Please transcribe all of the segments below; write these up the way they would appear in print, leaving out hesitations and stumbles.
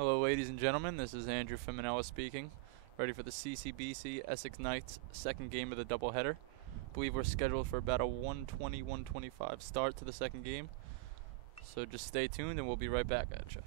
Hello, ladies and gentlemen. This is Andrew Feminella speaking. Ready for the CCBC Essex Knights second game of the doubleheader. Believe we're scheduled for about a 1:20, 1:25 start to the second game. So just stay tuned and we'll be right back at you.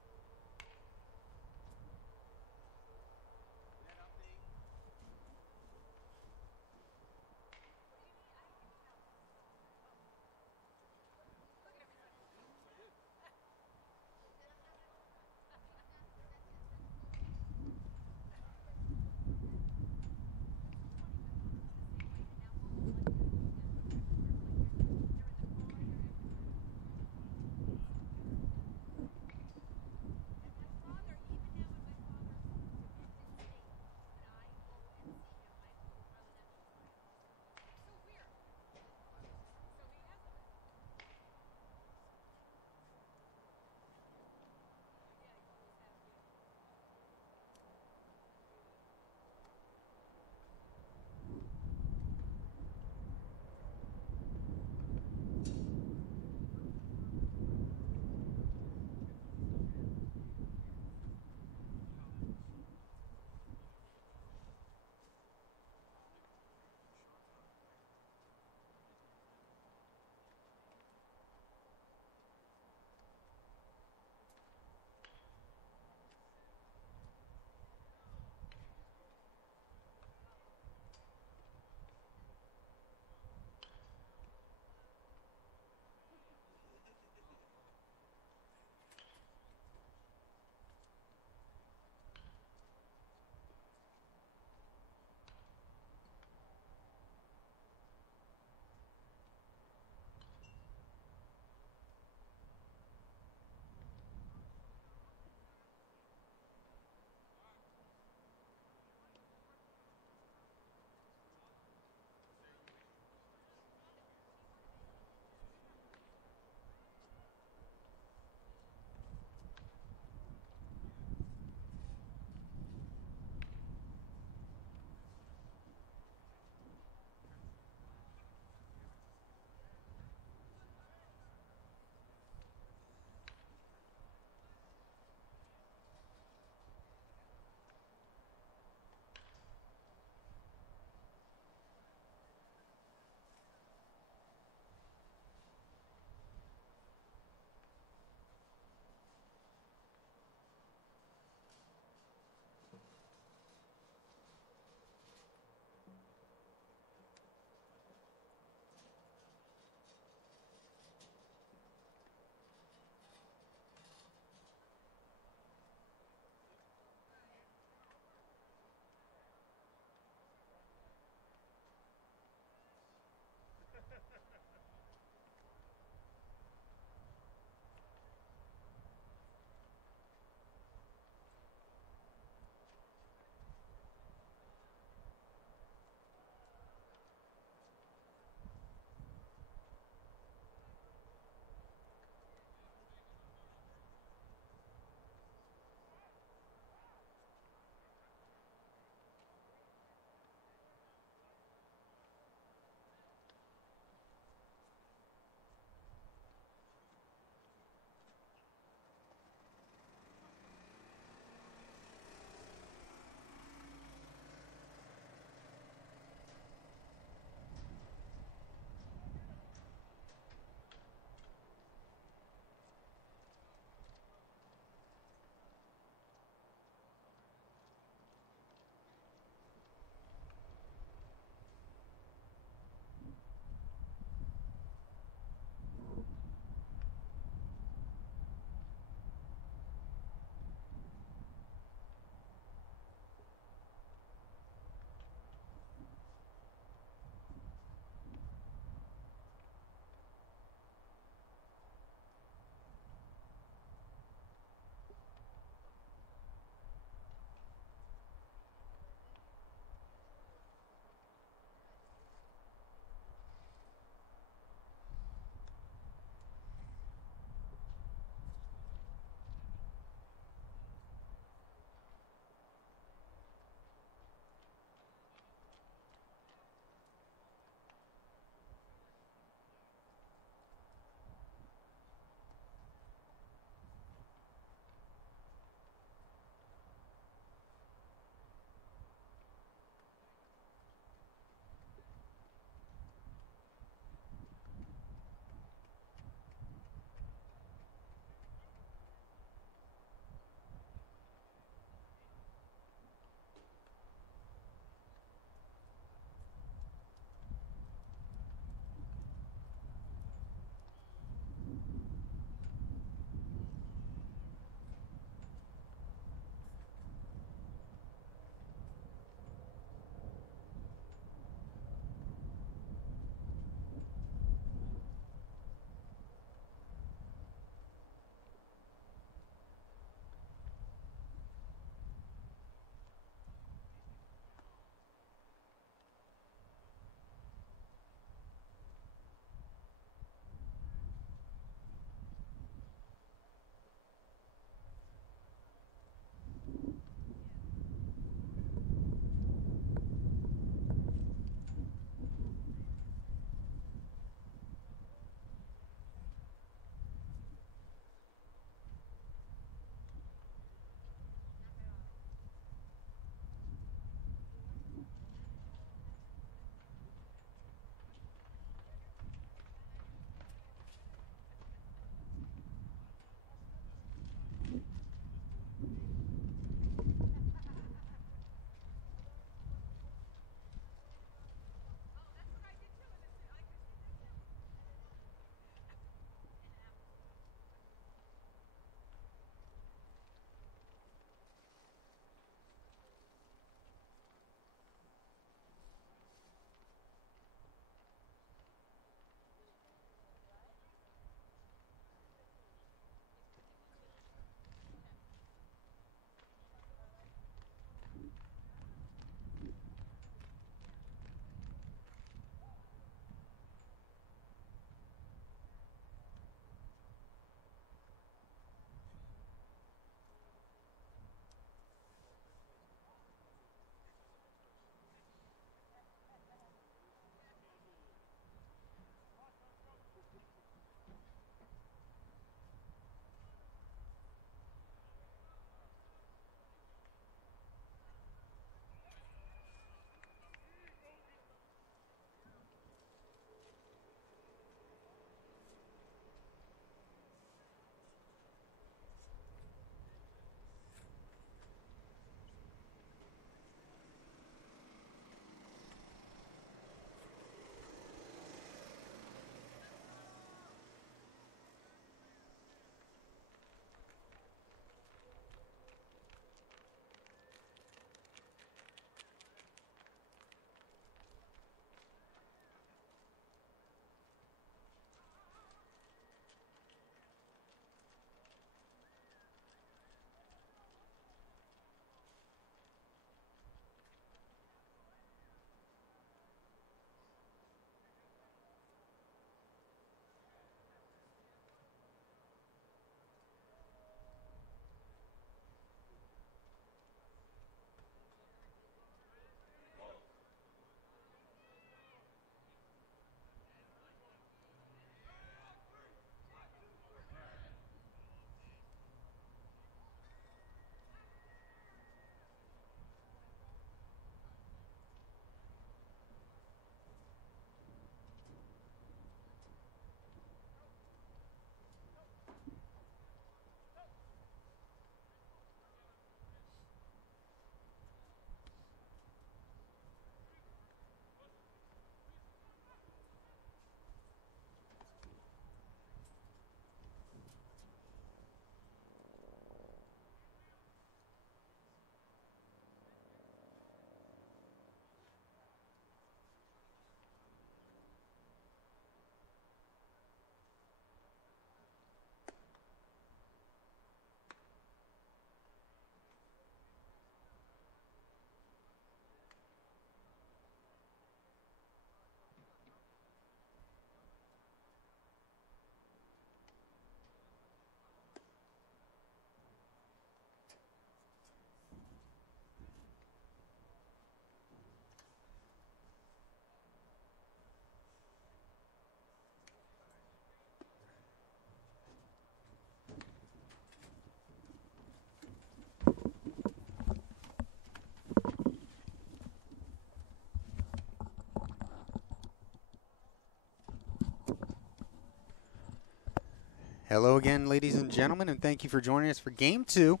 Hello again, ladies and gentlemen, and thank you for joining us for Game 2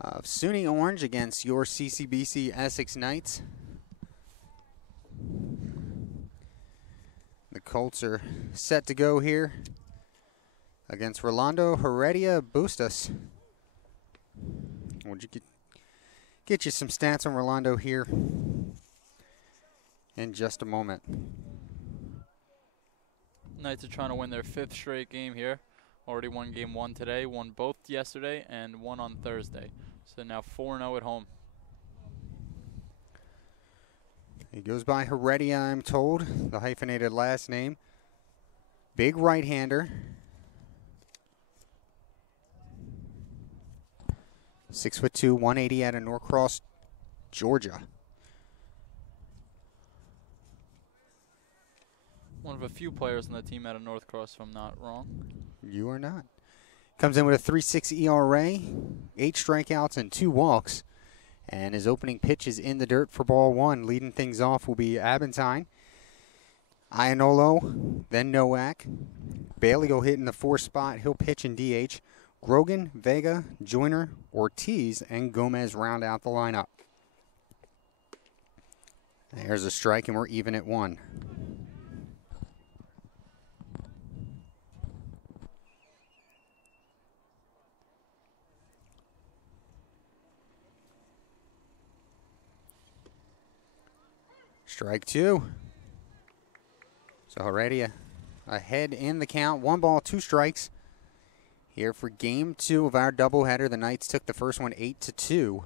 of SUNY Orange against your CCBC Essex Knights. The Colts are set to go here against Rolando Heredia Bustos. We'll get you some stats on Rolando here in just a moment. Knights are trying to win their 5th straight game here. Already won game 1 today, won both yesterday, and one on Thursday. So now 4-0 at home. He goes by Heredia, I'm told, the hyphenated last name. Big right-hander. 6'2", 180 out of Norcross, Georgia. One of a few players on the team out of Northcross, if I'm not wrong. You are not. Comes in with a 3.6 ERA, 8 strikeouts, and 2 walks. And his opening pitch is in the dirt for ball 1. Leading things off will be Abentine. Ianolo, then Nowak. Bailey will hit in the 4th spot. He'll pitch in DH. Grogan, Vega, Joyner, Ortiz, and Gomez round out the lineup. There's a strike, and we're even at 1. Strike 2. So Heredia ahead in the count. 1 ball, 2 strikes. Here for game 2 of our doubleheader. The Knights took the first one 8-2.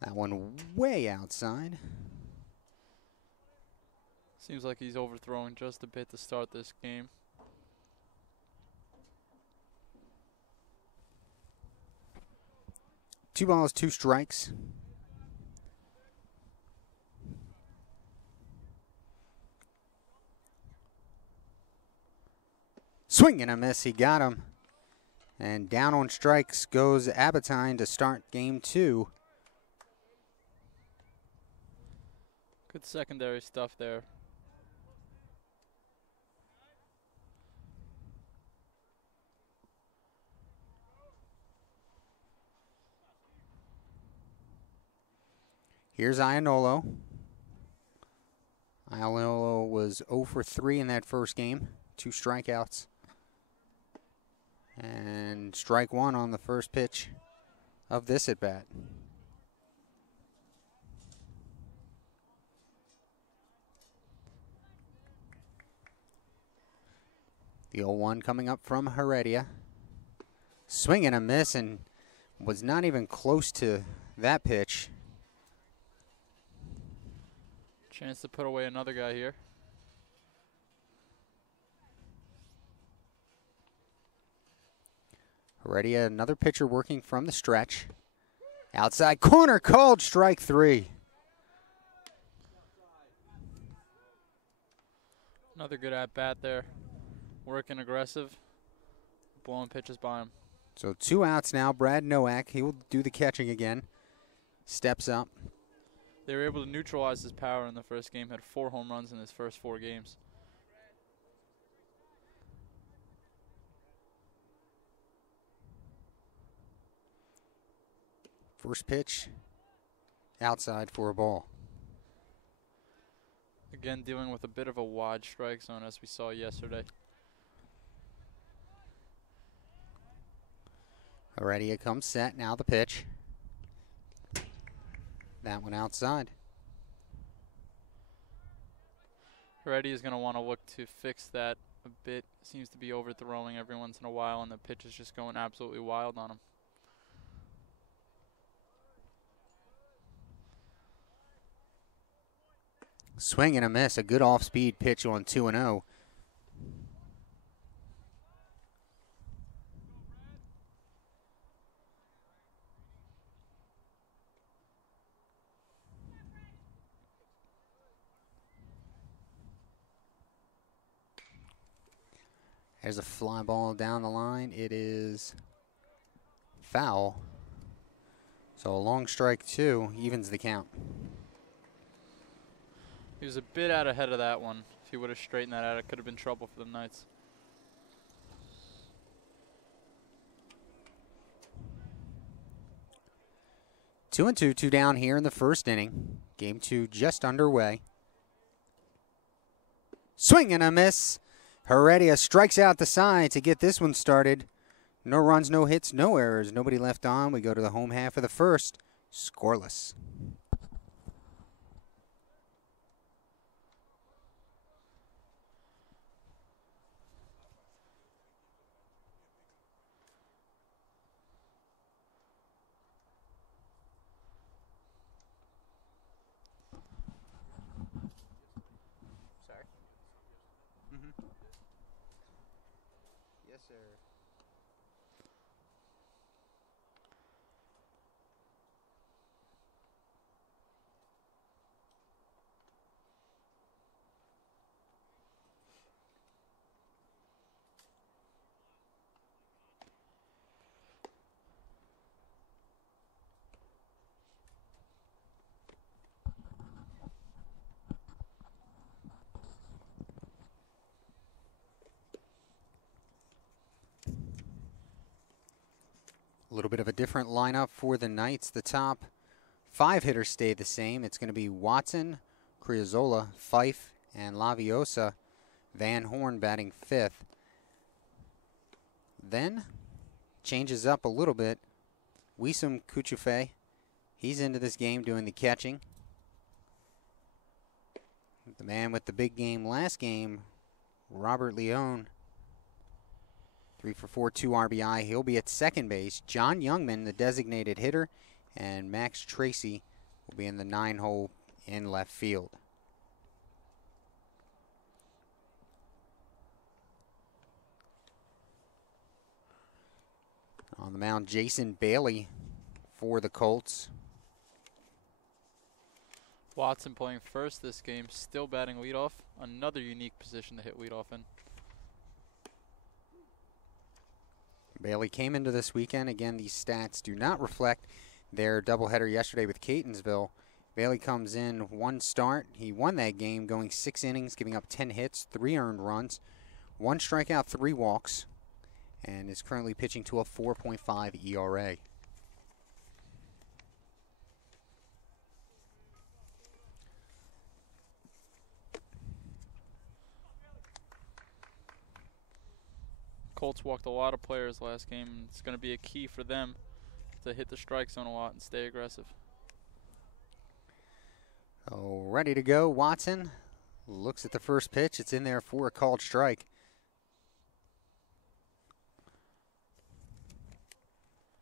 That one way outside. Seems like he's overthrowing just a bit to start this game. Two balls, 2 strikes. Swing and a miss. He got him. And down on strikes goes Abentine to start game 2. Good secondary stuff there. Here's Ianolo. Ianolo was 0 for 3 in that first game. 2 strikeouts. And strike 1 on the first pitch of this at-bat. The 0-1 coming up from Heredia. Swing and a miss, and was not even close to that pitch. Chance to put away another guy here. Heredia, another pitcher working from the stretch. Outside corner, called strike 3. Another good at-bat there. Working aggressive. Blowing pitches by him. So 2 outs now. Brad Nowak, he will do the catching again. Steps up. They were able to neutralize his power in the first game. Had 4 home runs in his first 4 games. First pitch, outside for a ball. Again, dealing with a bit of a wide strike zone as we saw yesterday. Heredia comes set, now the pitch. That one outside. Heredia is going to want to look to fix that a bit. Seems to be overthrowing every once in a while, and the pitch is just going absolutely wild on him. Swing and a miss, a good off-speed pitch on 2-0. There's a fly ball down the line. It is foul. So a long strike 2 evens the count. He was a bit out ahead of that one. If he would have straightened that out, it could have been trouble for the Knights. Two and two down here in the first inning. Game 2 just underway. Swing and a miss. Heredia strikes out the side to get this one started. No runs, no hits, no errors. Nobody left on. We go to the home half of the first. Scoreless. Yes, sir. A little bit of a different lineup for the Knights. The top 5 hitters stay the same. It's going to be Watson, Criozzola, Fife, and Laviosa. Van Horn batting 5th. Then changes up a little bit. Wisam Kuchufe, he's into this game doing the catching. The man with the big game last game, Robert Leone. 3 for 4, 2 RBI. He'll be at second base. John Youngman, the designated hitter, and Max Tracy will be in the 9-hole in left field. On the mound, Jason Bailey for the Colts. Watson playing first this game, still batting leadoff. Another unique position to hit leadoff in. Bailey came into this weekend. Again, these stats do not reflect their doubleheader yesterday with Catonsville. Bailey comes in 1 start. He won that game going 6 innings, giving up 10 hits, 3 earned runs, 1 strikeout, 3 walks, and is currently pitching to a 4.5 ERA. Colts walked a lot of players last game. It's going to be a key for them to hit the strike zone a lot and stay aggressive. Oh, ready to go. Watson looks at the first pitch. It's in there for a called strike.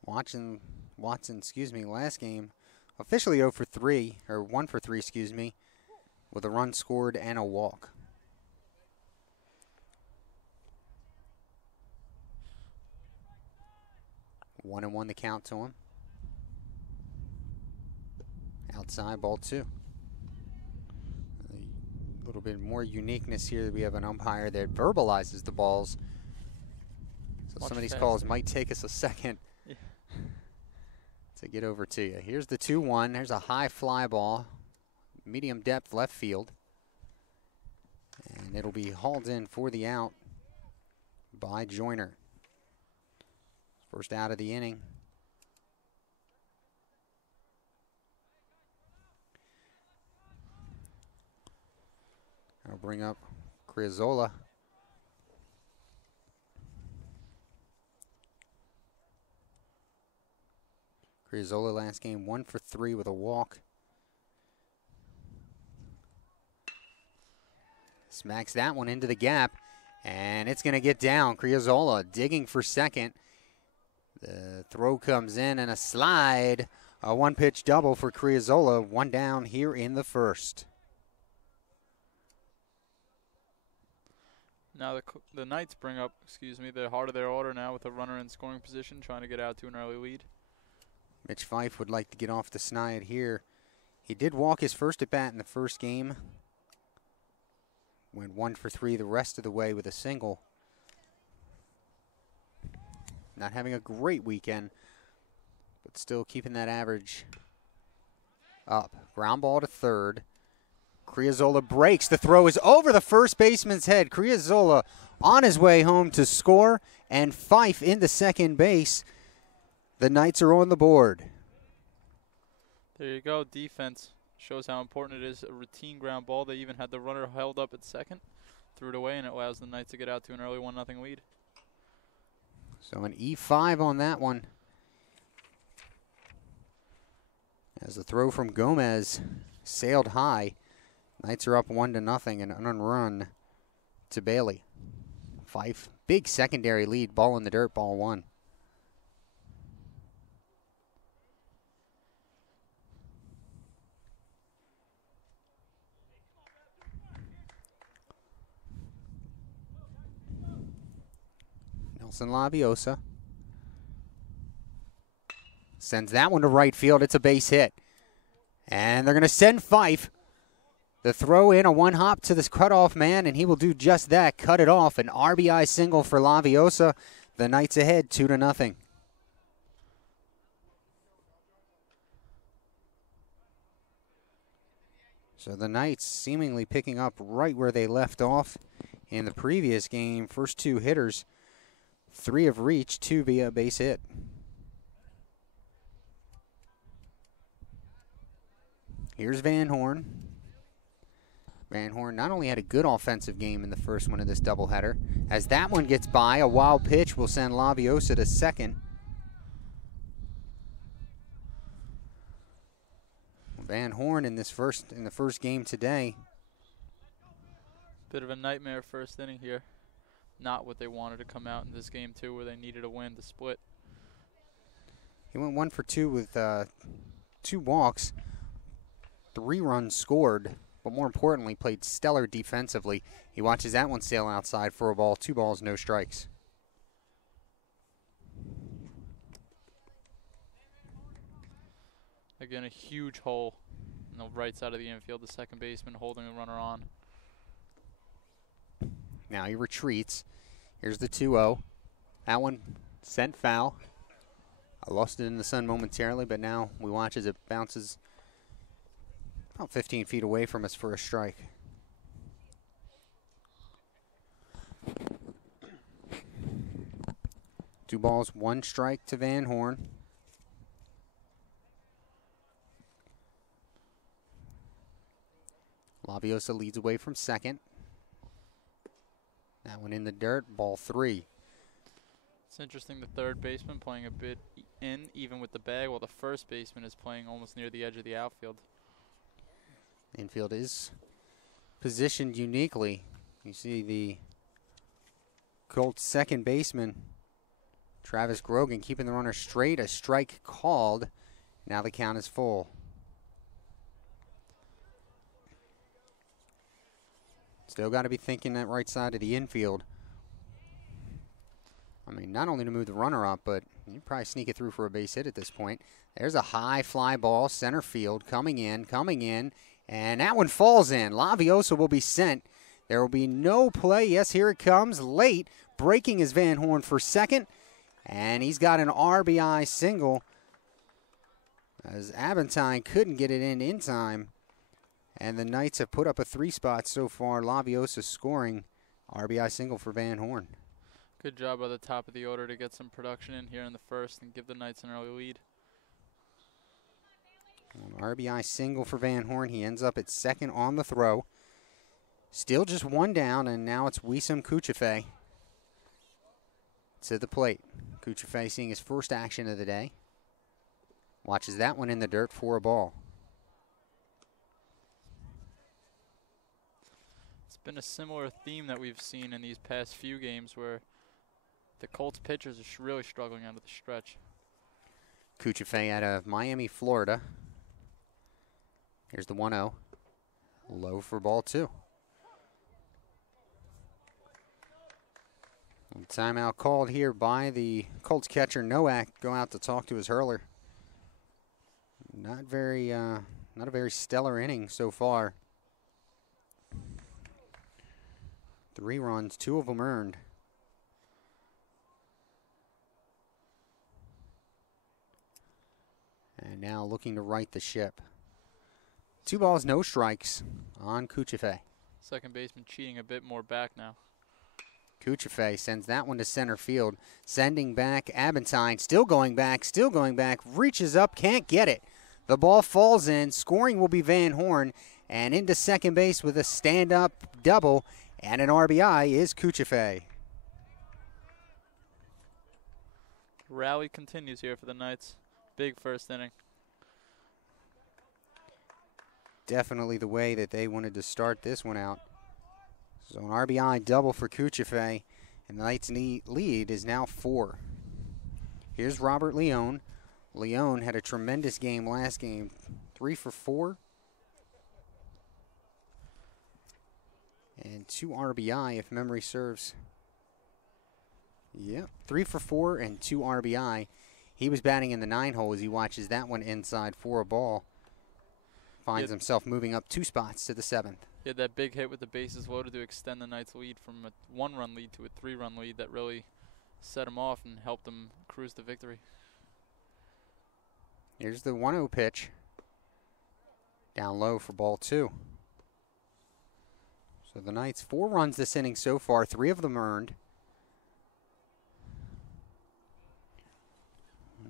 Watson, last game officially 0 for 3, or 1 for 3, with a run scored and a walk. 1-1 the count to him. Outside, ball 2. A little bit more uniqueness here. We have an umpire that verbalizes the balls. So some of these calls might take us a second to get over to you. Here's the 2-1. There's a high fly ball, medium depth left field. And it'll be hauled in for the out by Joyner. First out of the inning. I'll bring up Criozzola. Criozzola last game 1 for 3 with a walk. Smacks that one into the gap, and it's going to get down. Criozzola digging for second. The throw comes in and a slide. A 1-pitch double for Criozzola. 1 down here in the first. Now the Knights bring up, the heart of their order now with a runner in scoring position, trying to get out to an early lead. Mitch Fife would like to get off the snide here. He did walk his first at bat in the first game. Went 1 for 3 the rest of the way with a single. Not having a great weekend, but still keeping that average up. Ground ball to third. Criazola breaks. The throw is over the first baseman's head. Criazola on his way home to score, and Fife into second base. The Knights are on the board. There you go. Defense shows how important it is. A routine ground ball. They even had the runner held up at second. Threw it away, and it allows the Knights to get out to an early 1-0 lead. So an E5 on that one. As the throw from Gomez sailed high. Knights are up 1-0 and an run to Bailey. Fife, big secondary lead. Ball in the dirt, ball one. Nelson Laviosa sends that one to right field. It's a base hit. And they're going to send Fife. The throw in, a one hop to this cutoff man, and he will do just that. Cut it off. An RBI single for Laviosa. The Knights ahead 2-0. So the Knights seemingly picking up right where they left off in the previous game. First two hitters, 3 have reached, 2 via base hit. Here's Van Horn. Van Horn not only had a good offensive game in the first one of this doubleheader, as that one gets by, a wild pitch will send Laviosa to second. Van Horn in the first game today. Bit of a nightmare first inning here. Not what they wanted to come out in this game too, where they needed a win to split. He went 1 for 2 with 2 walks, 3 runs scored, but more importantly, played stellar defensively. He watches that one sail outside for a ball, 2 balls, no strikes. Again, a huge hole in the right side of the infield. The second baseman holding the runner on. Now he retreats. Here's the 2-0. That one sent foul. I lost it in the sun momentarily, but now we watch as it bounces about 15 feet away from us for a strike. Two balls, 1 strike to Van Horn. Laviosa leads away from second. That one in the dirt, ball 3. It's interesting, the third baseman playing a bit in, even with the bag, while the first baseman is playing almost near the edge of the outfield. Infield is positioned uniquely. You see the Colts second baseman, Travis Grogan, keeping the runner straight. A strike called. Now the count is full. Still got to be thinking that right side of the infield. I mean, not only to move the runner up, but you probably sneak it through for a base hit at this point. There's a high fly ball, center field, coming in, and that one falls in. Laviosa will be sent. There will be no play. Yes, here it comes, late. Breaking is Van Horn for second, and he's got an RBI single as Aventine couldn't get it in time. And the Knights have put up a 3 spot so far. Laviosa scoring. RBI single for Van Horn. Good job by the top of the order to get some production in here in the first and give the Knights an early lead. RBI single for Van Horn. He ends up at second on the throw. Still just 1 down, and now it's Wisam Kuchefe to the plate. Kuchefe seeing his first action of the day. Watches that one in the dirt for a ball. It's been a similar theme that we've seen in these past few games where the Colts pitchers are really struggling out of the stretch. Kuchefe out of Miami, Florida. Here's the 1-0. Low for ball 2. And timeout called here by the Colts catcher Nowak. Go out to talk to his hurler. Not a very stellar inning so far. 3 runs, 2 of them earned. And now looking to right the ship. 2 balls, no strikes on Kuchefe. Second baseman cheating a bit more back now. Kuchefe sends that one to center field. Sending back Abentine. Still going back. Reaches up. Can't get it. The ball falls in. Scoring will be Van Horn. And into second base with a stand-up double. And an RBI is Kuchefe. Rally continues here for the Knights. Big first inning. Definitely the way that they wanted to start this one out. So an RBI double for Kuchefe, and the Knights' lead is now 4. Here's Robert Leone. Leone had a tremendous game last game, 3 for 4. And 2 RBI if memory serves. Yep, 3 for 4 and 2 RBI. He was batting in the 9 hole as he watches that one inside for a ball. Finds himself moving up 2 spots to the 7th. He had that big hit with the bases loaded to extend the Knights' lead from a 1-run lead to a 3-run lead that really set him off and helped him cruise to victory. Here's the 1-0 pitch. Down low for ball 2. So the Knights 4 runs this inning so far, 3 of them earned.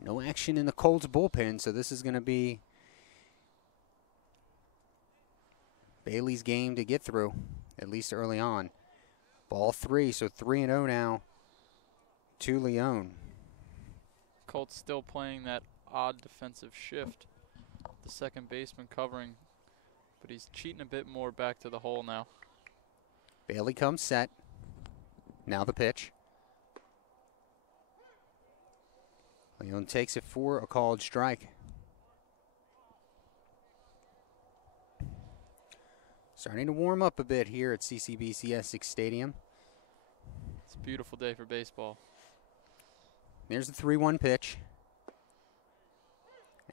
No action in the Colts bullpen, so this is going to be Bailey's game to get through, at least early on. Ball 3, so 3-0 now to Leone. Colts still playing that odd defensive shift. The second baseman covering, but he's cheating a bit more back to the hole now. Bailey comes set. Now the pitch. Leone takes it for a called strike. Starting to warm up a bit here at CCBC Essex Stadium. It's a beautiful day for baseball. There's the 3-1 pitch.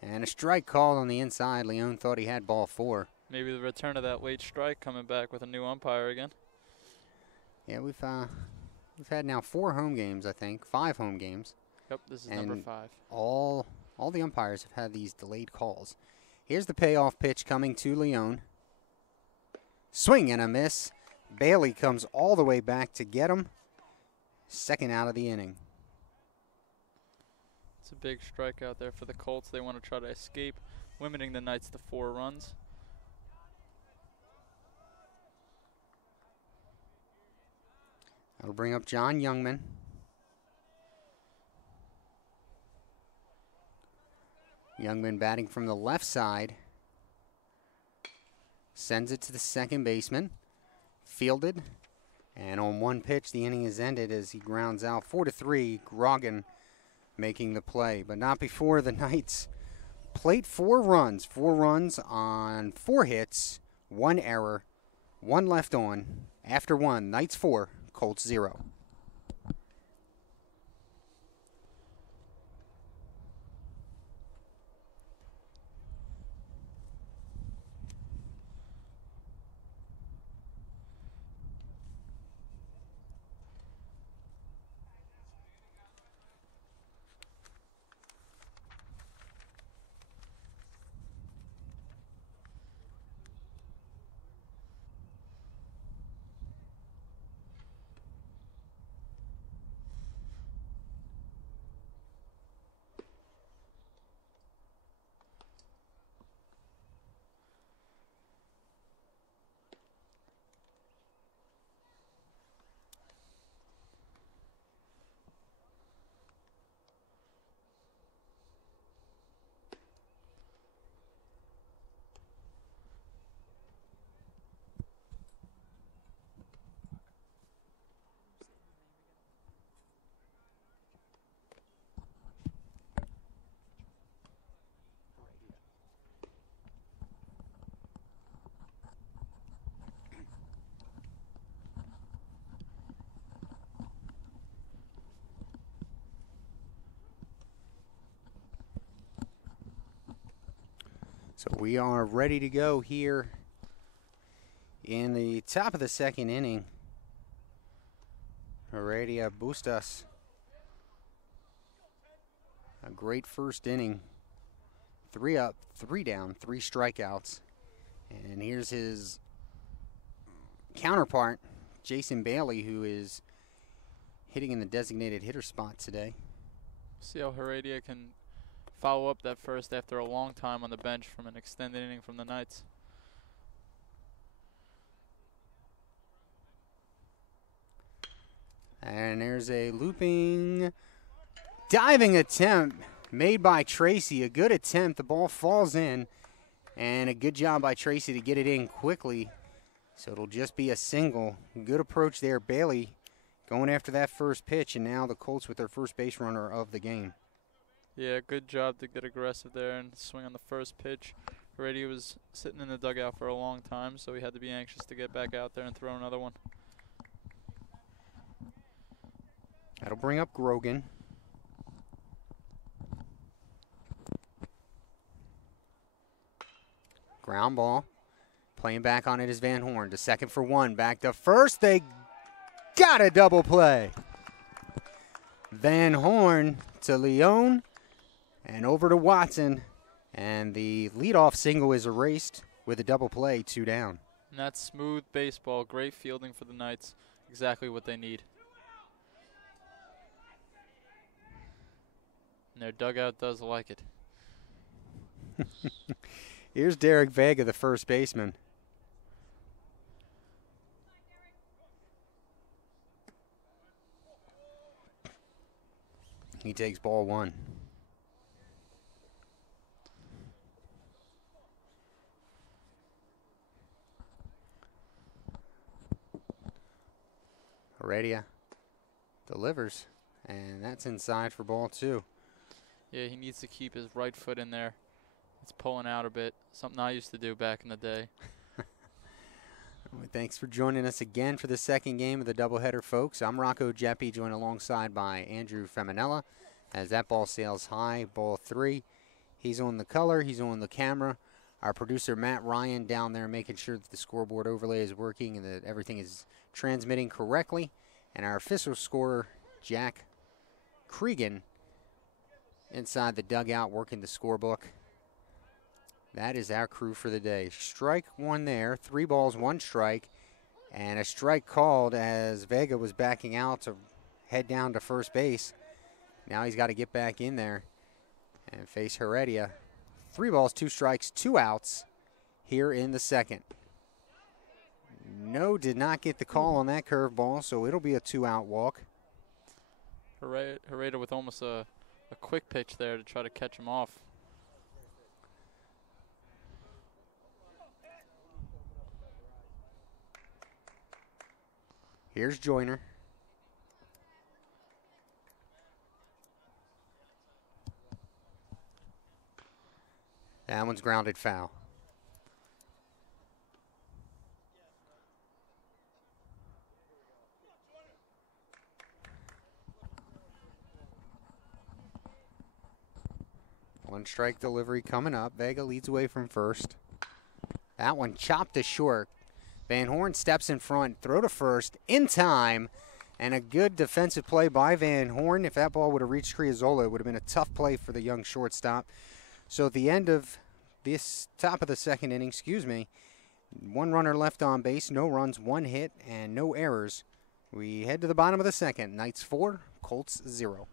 And a strike called on the inside. Leone thought he had ball 4. Maybe the return of that late strike coming back with a new umpire again. Yeah, we've had now 4 home games, I think. 5 home games. Yep, this is number 5. All the umpires have had these delayed calls. Here's the payoff pitch coming to Leone. Swing and a miss. Bailey comes all the way back to get him. Second out of the inning. It's a big strikeout there for the Colts. They want to try to escape, limiting the Knights to 4 runs. That'll bring up John Youngman. Youngman batting from the left side. Sends it to the second baseman. Fielded. And on one pitch, the inning is ended as he grounds out 4-3. Grogan making the play, but not before the Knights plate 4 runs. 4 runs on 4 hits, 1 error, 1 left on. After 1, Knights 4, Colts 0. So we are ready to go here in the top of the second inning. Heredia Bustos. A great first inning. 3 up, 3 down, 3 strikeouts. And here's his counterpart, Jason Bailey, who is hitting in the designated hitter spot today. See how Heredia can follow up that first after a long time on the bench from an extended inning from the Knights. And there's a looping, diving attempt made by Tracy. A good attempt. The ball falls in. And a good job by Tracy to get it in quickly. So it'll just be a single. Good approach there. Bailey going after that first pitch. And now the Colts with their first base runner of the game. Yeah, good job to get aggressive there and swing on the first pitch. Heredia was sitting in the dugout for a long time, so he had to be anxious to get back out there and throw another one. That'll bring up Grogan. Ground ball. Playing back on it is Van Horn to second for one. Back to first. They got a double play. Van Horn to Leone and over to Watson. And the leadoff single is erased with a double play, 2 down. And that's smooth baseball. Great fielding for the Knights. Exactly what they need. And their dugout does like it. Here's Derek Vega, the first baseman. He takes ball 1. Heredia delivers, and that's inside for ball 2. Yeah, he needs to keep his right foot in there. It's pulling out a bit, something I used to do back in the day. Well, thanks for joining us again for the second game of the doubleheader, folks. I'm Rocco Geppi, joined alongside by Andrew Feminella. As that ball sails high, ball 3. He's on the color, he's on the camera. Our producer, Matt Ryan, down there making sure that the scoreboard overlay is working and that everything is transmitting correctly. And our official scorer, Jack Cregan, inside the dugout working the scorebook. That is our crew for the day. Strike 1 there, 3 balls, 1 strike, and a strike called as Vega was backing out to head down to first base. Now he's got to get back in there and face Heredia. 3 balls, 2 strikes, 2 outs here in the second. No, did not get the call on that curveball, so it'll be a 2-out walk. Heredia with almost a quick pitch there to try to catch him off. Here's Joyner. That one's grounded foul. One strike delivery coming up. Vega leads away from first. That one chopped to short. Van Horn steps in front, throw to first, in time, and a good defensive play by Van Horn. If that ball would have reached Criazzola, it would have been a tough play for the young shortstop. So at the end of this top of the second inning, 1 runner left on base, no runs, 1 hit, and no errors. We head to the bottom of the second. Knights 4, Colts 0.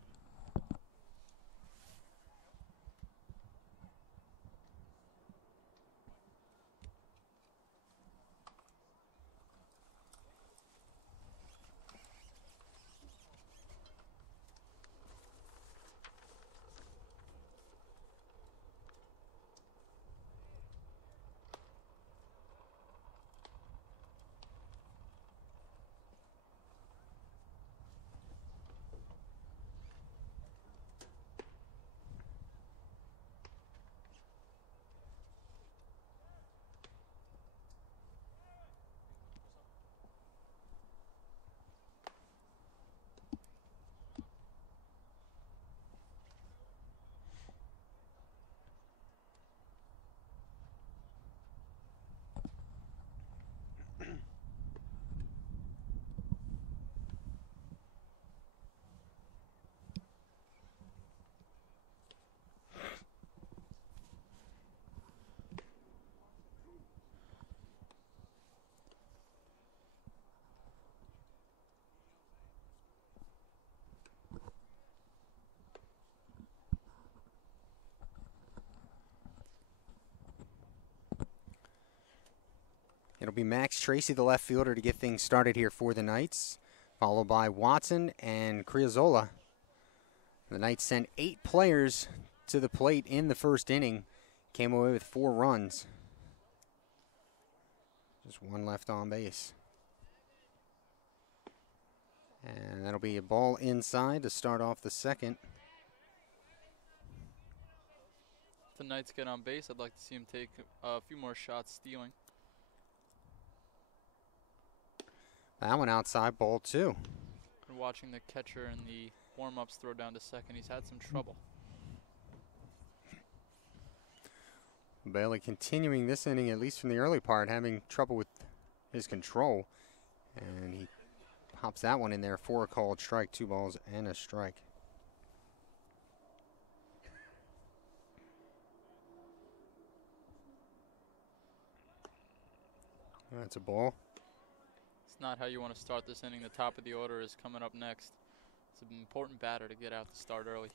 It'll be Max Tracy, the left fielder, to get things started here for the Knights, followed by Watson and Criazola. The Knights sent 8 players to the plate in the first inning, came away with 4 runs. Just 1 left on base. And that'll be a ball inside to start off the second. If the Knights get on base, I'd like to see him take a few more shots stealing. That one outside, ball 2. And watching the catcher in the warm-ups throw down to second, he's had some trouble. Bailey continuing this inning, at least from the early part, having trouble with his control. And he pops that one in there for a called strike, 2 balls and a strike. That's a ball. It's not how you want to start this inning. The top of the order is coming up next. It's an important batter to get out to start early.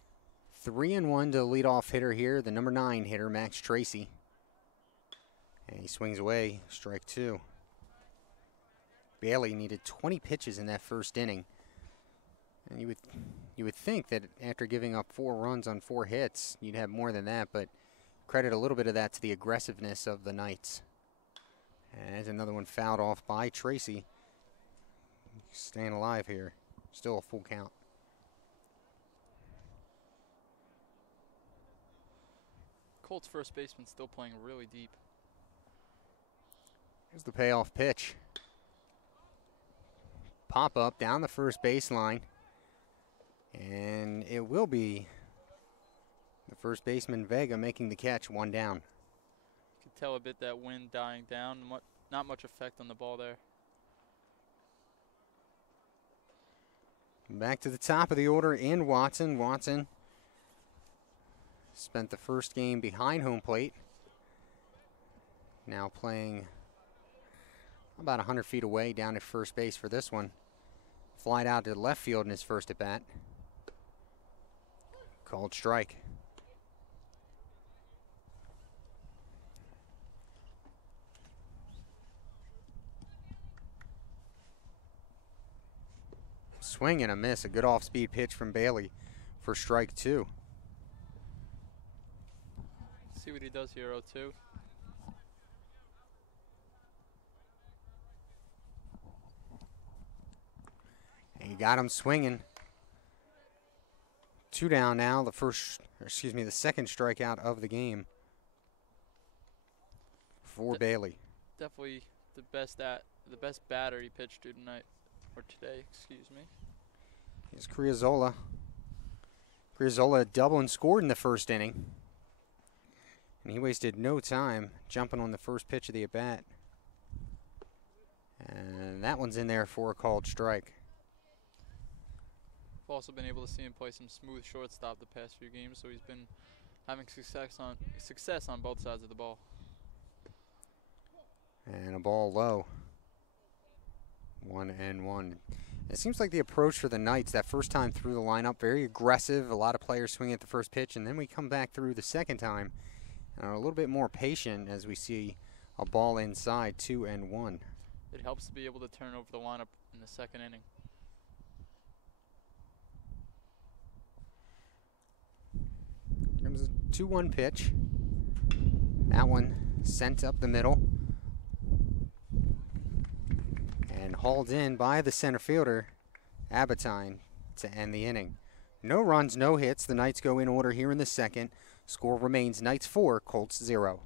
3-1 to the leadoff hitter here, the number 9 hitter, Max Tracy. And he swings away, strike 2. Bailey needed 20 pitches in that first inning. And you would think that after giving up 4 runs on 4 hits, you'd have more than that, but credit a little bit of that to the aggressiveness of the Knights. And there's another one fouled off by Tracy. Staying alive here. Still a full count. Colts first baseman still playing really deep. Here's the payoff pitch. Pop up down the first baseline. And it will be the first baseman, Vega, making the catch, 1 down. You can tell a bit that wind dying down. Not much effect on the ball there. Back to the top of the order in Watson. Watson spent the first game behind home plate. Now playing about 100 feet away down at first base for this one. Flied out to left field in his first at bat. Called strike. Swing and a miss. A good off-speed pitch from Bailey for strike 2. See what he does here, 0-2. And he got him swinging. 2 down now. The second strikeout of the game for Bailey. Definitely the best batter he pitched to tonight, or today, excuse me. Here's Criazola. Criazola double and scored in the first inning. And he wasted no time jumping on the first pitch of the at-bat. And that one's in there for a called strike. I've also been able to see him play some smooth shortstop the past few games, so he's been having success on both sides of the ball. And a ball low. 1-1. It seems like the approach for the Knights that first time through the lineup, very aggressive, a lot of players swinging at the first pitch, and then we come back through the second time and are a little bit more patient as we see a ball inside, 2-1. It helps to be able to turn over the lineup in the second inning. Comes a 2-1 pitch. That one sent up the middle and hauled in by the center fielder, Abatine, to end the inning. No runs, no hits. The Knights go in order here in the second. Score remains Knights 4, Colts 0.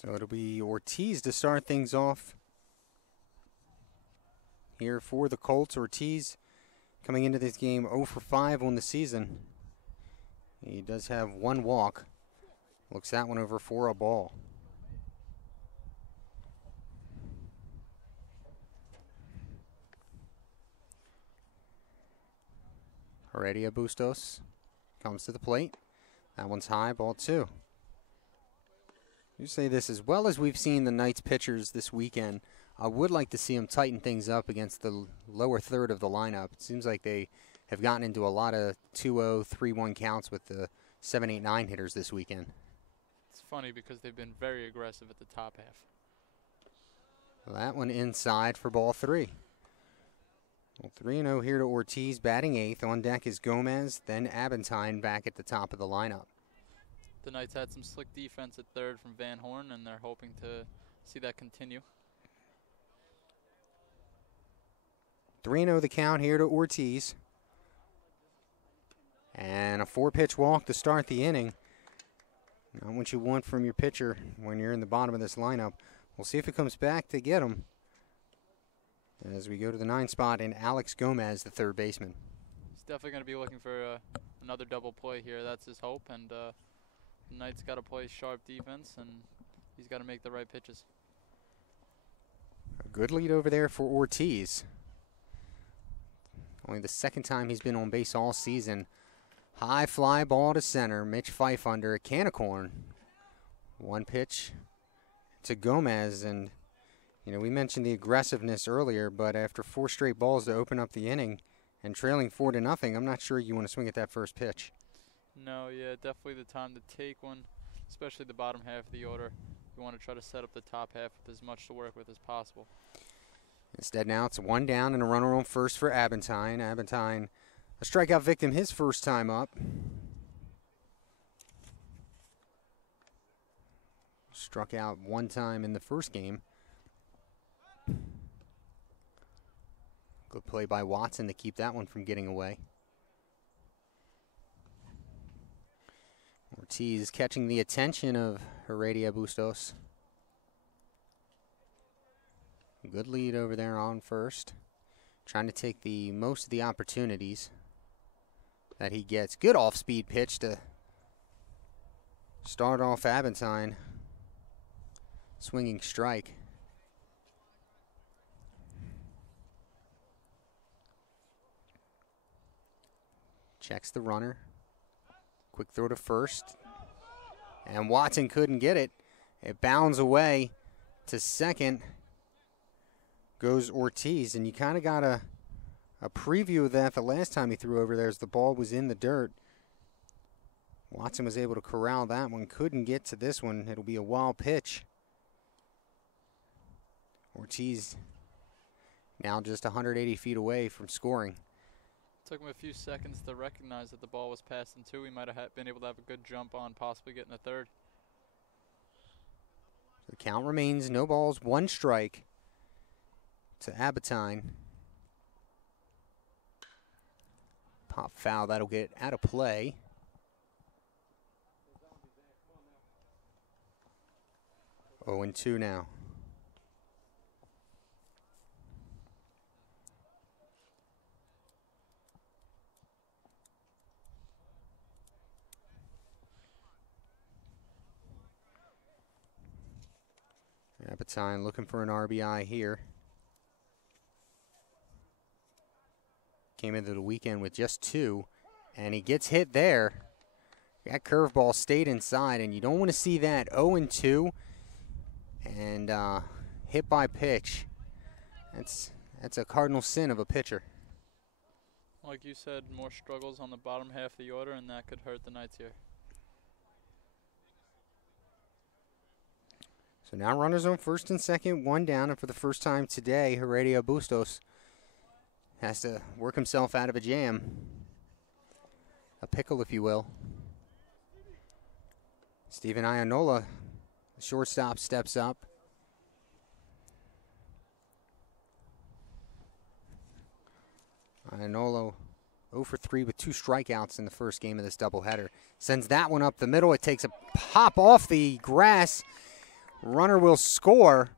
So it'll be Ortiz to start things off here for the Colts. Ortiz coming into this game 0 for 5 on the season. He does have one walk. Looks that one over for a ball. Heredia Bustos comes to the plate. That one's high, ball 2. You say this, as well as we've seen the Knights pitchers this weekend, I would like to see them tighten things up against the lower third of the lineup. It seems like they have gotten into a lot of 2-0, 3-1 counts with the 7, 8, 9 hitters this weekend. It's funny because they've been very aggressive at the top half. Well, that one inside for ball 3. Well, 3-0 here to Ortiz, batting 8th. On deck is Gomez, then Abentine back at the top of the lineup. The Knights had some slick defense at third from Van Horn, and they're hoping to see that continue. 3-0 the count here to Ortiz. And a 4-pitch walk to start the inning. Not what you want from your pitcher when you're in the bottom of this lineup. We'll see if it comes back to get him as we go to the 9 spot in Alex Gomez, the third baseman. He's definitely going to be looking for another double play here. That's his hope, and the Knights got to play sharp defense, and he's got to make the right pitches. A good lead over there for Ortiz. Only the second time he's been on base all season. High fly ball to center. Mitch Fife under a can of corn. 1 pitch to Gomez, and you know, we mentioned the aggressiveness earlier, but after 4 straight balls to open up the inning and trailing 4-0, I'm not sure you want to swing at that first pitch. No, yeah, definitely the time to take one, especially the bottom half of the order. You want to try to set up the top half with as much to work with as possible. Instead now it's 1 down and a runner on first for Abentine. Abentine, a strikeout victim his first time up. Struck out 1 time in the first game. Good play by Watson to keep that one from getting away. Ortiz catching the attention of Heredia Bustos. Good lead over there on first. Trying to take the most of the opportunities that he gets. Good off-speed pitch to start off Abentine. Swinging strike. Checks the runner. Quick throw to first. And Watson couldn't get it. It bounds away to second. Goes Ortiz. And you kind of got a preview of that the last time he threw over there as the ball was in the dirt. Watson was able to corral that one. Couldn't get to this one. It'll be a wild pitch. Ortiz now just 180 feet away from scoring. Took him a few seconds to recognize that the ball was passed in 2. He might have been able to have a good jump on, possibly getting a third. The count remains no balls, 1 strike to Abentine. Pop foul, that'll get out of play. Oh, and 2 now. Abentine looking for an RBI here. Came into the weekend with just 2, and he gets hit there. That curveball stayed inside, and you don't want to see that 0-2 and hit by pitch. That's a cardinal sin of a pitcher. Like you said, more struggles on the bottom half of the order, and that could hurt the Knights here. So now runners on first and second, 1 down, and for the first time today, Heredia Bustos has to work himself out of a jam. A pickle, if you will. Steven Ianola, the shortstop, steps up. Ianola 0 for 3 with 2 strikeouts in the first game of this doubleheader. Sends that one up the middle. It takes a pop off the grass. Runner will score,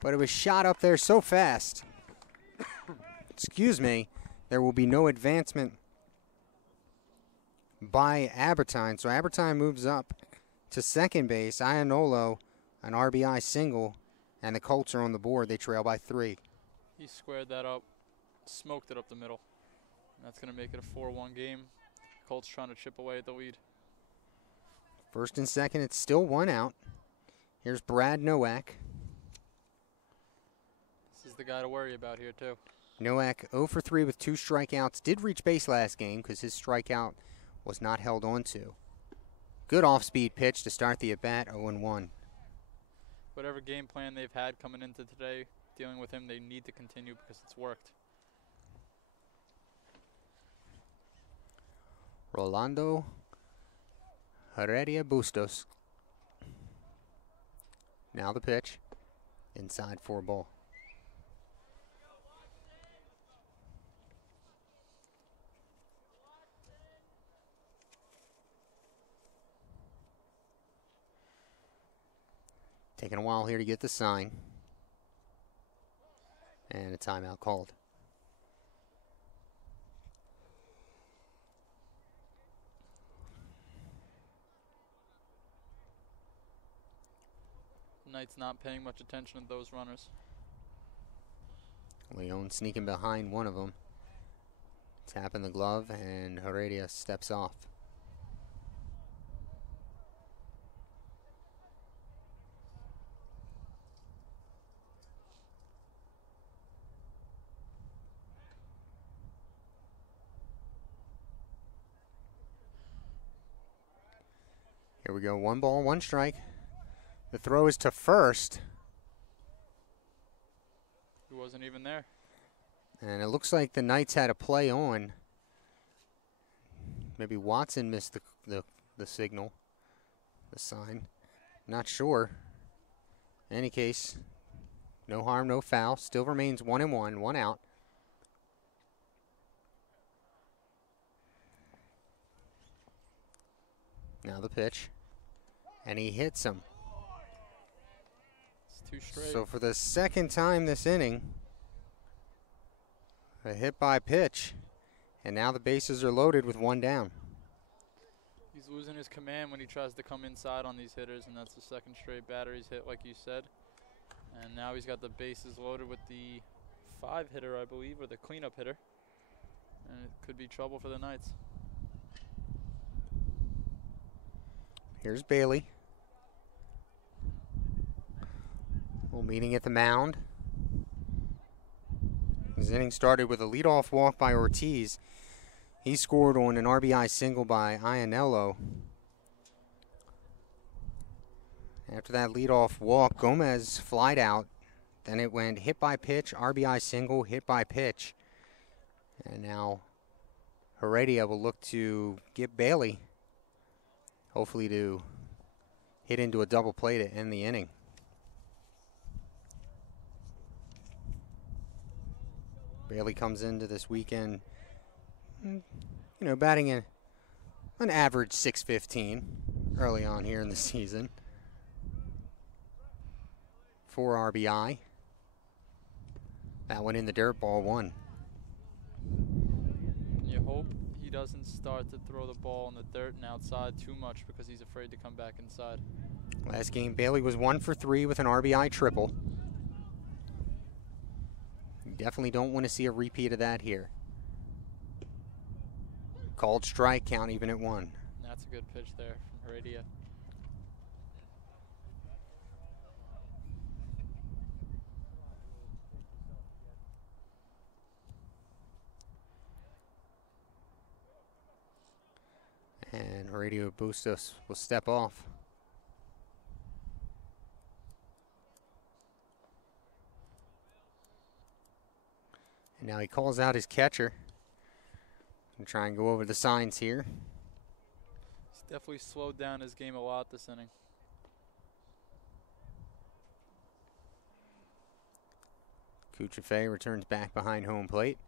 but it was shot up there so fast. Excuse me. There will be no advancement by Abertine. So Abertine moves up to second base. Iannolo, an RBI single, and the Colts are on the board. They trail by 3. He squared that up, smoked it up the middle. And that's going to make it a 4-1 game. Colts trying to chip away at the lead. First and second, it's still 1 out. Here's Brad Nowak. This is the guy to worry about here, too. Nowak 0 for 3 with 2 strikeouts. Did reach base last game because his strikeout was not held on to. Good off-speed pitch to start the at-bat, 0-1. Whatever game plan they've had coming into today, dealing with him, they need to continue because it's worked. Rolando Heredia Bustos. Now the pitch. Inside for a ball. Taking a while here to get the sign. And a timeout called. Knight's not paying much attention to those runners. Leon sneaking behind one of them. Tapping the glove, and Heredia steps off. Here we go, 1 ball, 1 strike. The throw is to first. He wasn't even there. And it looks like the Knights had a play on. Maybe Watson missed the signal, the sign. Not sure. In any case, no harm, no foul. Still remains 1-1, 1 out. Now the pitch. And he hits him. It's 2 straight. So for the second time this inning, a hit by pitch. And now the bases are loaded with 1 down. He's losing his command when he tries to come inside on these hitters, and that's the second straight batter he's hit, like you said. And now he's got the bases loaded with the 5 hitter, I believe, or the cleanup hitter. And it could be trouble for the Knights. Here's Bailey. Little meeting at the mound. His inning started with a leadoff walk by Ortiz. He scored on an RBI single by Iannolo. After that leadoff walk, Gomez flied out. Then it went hit by pitch, RBI single, hit by pitch. And now Heredia will look to get Bailey, hopefully to hit into a double play to end the inning. Bailey comes into this weekend, batting an average .615 early on here in the season. 4 RBI. That one in the dirt, ball 1. You hope he doesn't start to throw the ball in the dirt and outside too much because he's afraid to come back inside. Last game, Bailey was 1 for 3 with an RBI triple. You definitely don't want to see a repeat of that here. Called strike, count even at 1. That's a good pitch there from Heredia. And Heredia Bustos will step off. And now he calls out his catcher. And try and go over the signs here. He's definitely slowed down his game a lot this inning. Cuccife returns back behind home plate.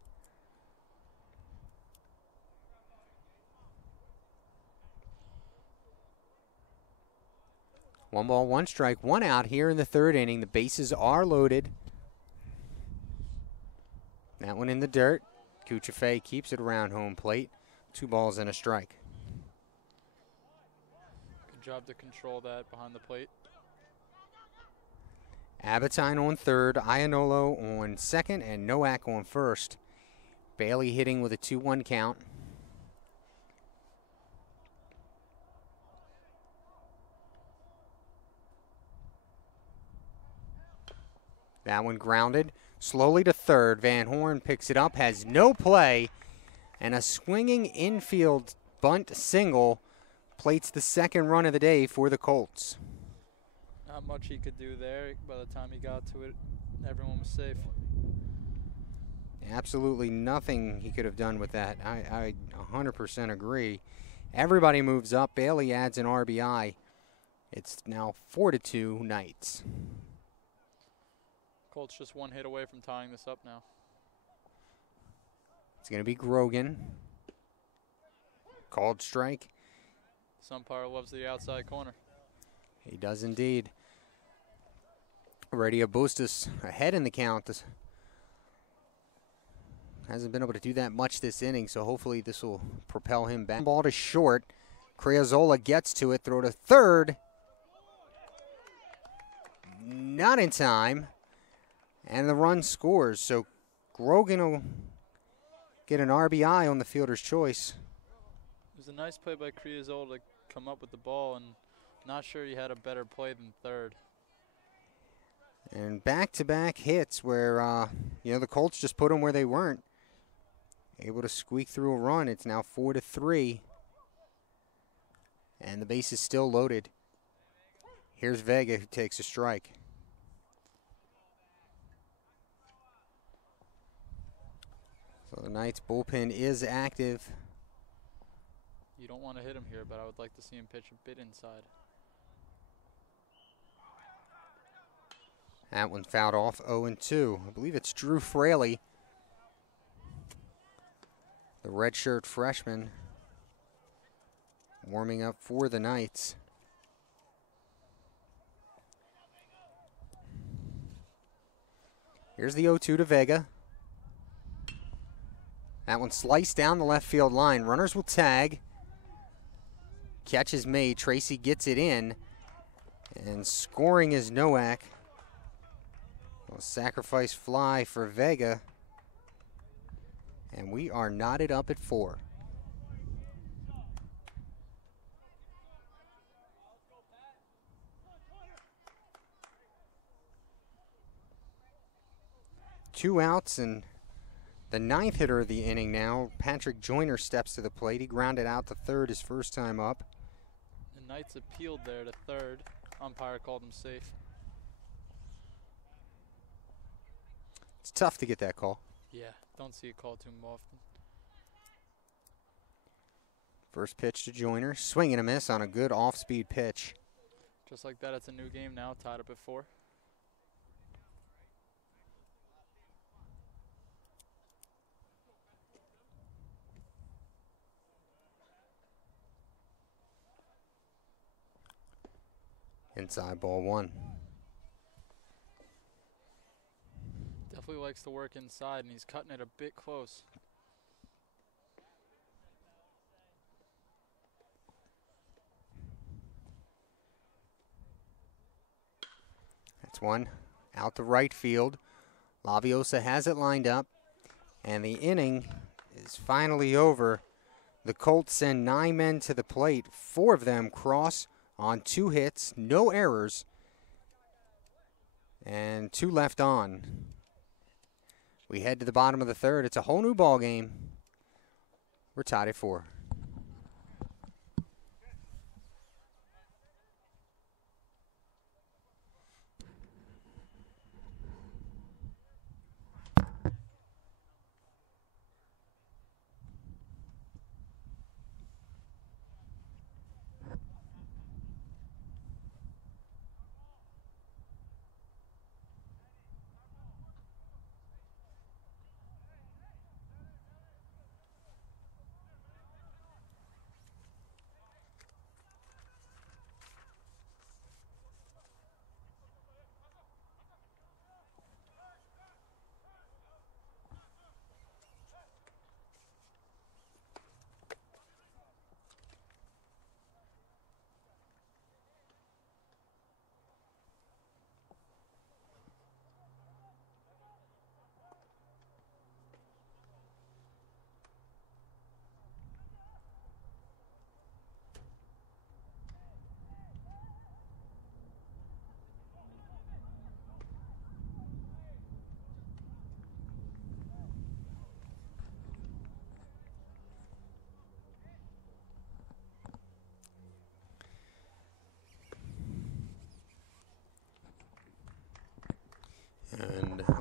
1 ball, 1 strike, 1 out here in the third inning. The bases are loaded. That one in the dirt. Cuccife keeps it around home plate. 2 balls and a strike. Good job to control that behind the plate. Abatine on third, Iannolo on second, and Nowak on first. Bailey hitting with a 2-1 count. That one grounded. Slowly to third. Van Horn picks it up, has no play, and a swinging infield bunt single plates the second run of the day for the Colts. Not much he could do there. By the time he got to it, everyone was safe. Absolutely nothing he could have done with that. I 100% agree. Everybody moves up. Bailey adds an RBI. It's now 4-2 Knights. Colts just 1 hit away from tying this up now. It's going to be Grogan. Called strike. This umpire loves the outside corner. He does indeed. Radio Bustos ahead in the count. Hasn't been able to do that much this inning, so hopefully this will propel him back. Ball to short. Creazola gets to it. Throw to third. Not in time. And the run scores. So Grogan will get an RBI on the fielder's choice. It was a nice play by Creazola to come up with the ball, and not sure he had a better play than third. And back-to-back hits where, the Colts just put them where they weren't. Able to squeak through a run. It's now 4-3. And the base is still loaded. Here's Vega, who takes a strike. So the Knights bullpen is active. You don't want to hit him here, but I would like to see him pitch a bit inside. That one fouled off, 0-2. I believe it's Drew Fraley, the redshirt freshman, warming up for the Knights. Here's the 0-2 to Vega. That one sliced down the left field line. Runners will tag. Catch is made. Tracy gets it in. And scoring is Nowak. A sacrifice fly for Vega. And we are knotted up at 4. Two outs, and the 9th hitter of the inning now, Patrick Joyner, steps to the plate. He grounded out to third his first time up. The Knights appealed there to third. Umpire called him safe. It's tough to get that call. Yeah, don't see it called too often. First pitch to Joyner. Swing and a miss on a good off-speed pitch. Just like that, it's a new game now, tied up at 4. Inside ball 1. Definitely likes to work inside, and he's cutting it a bit close. That's one out to right field. Laviosa has it lined up, and the inning is finally over. The Colts send 9 men to the plate. 4 of them cross on 2 hits, no errors, and 2 left on. We head to the bottom of the 3rd. It's a whole new ball game. We're tied at 4.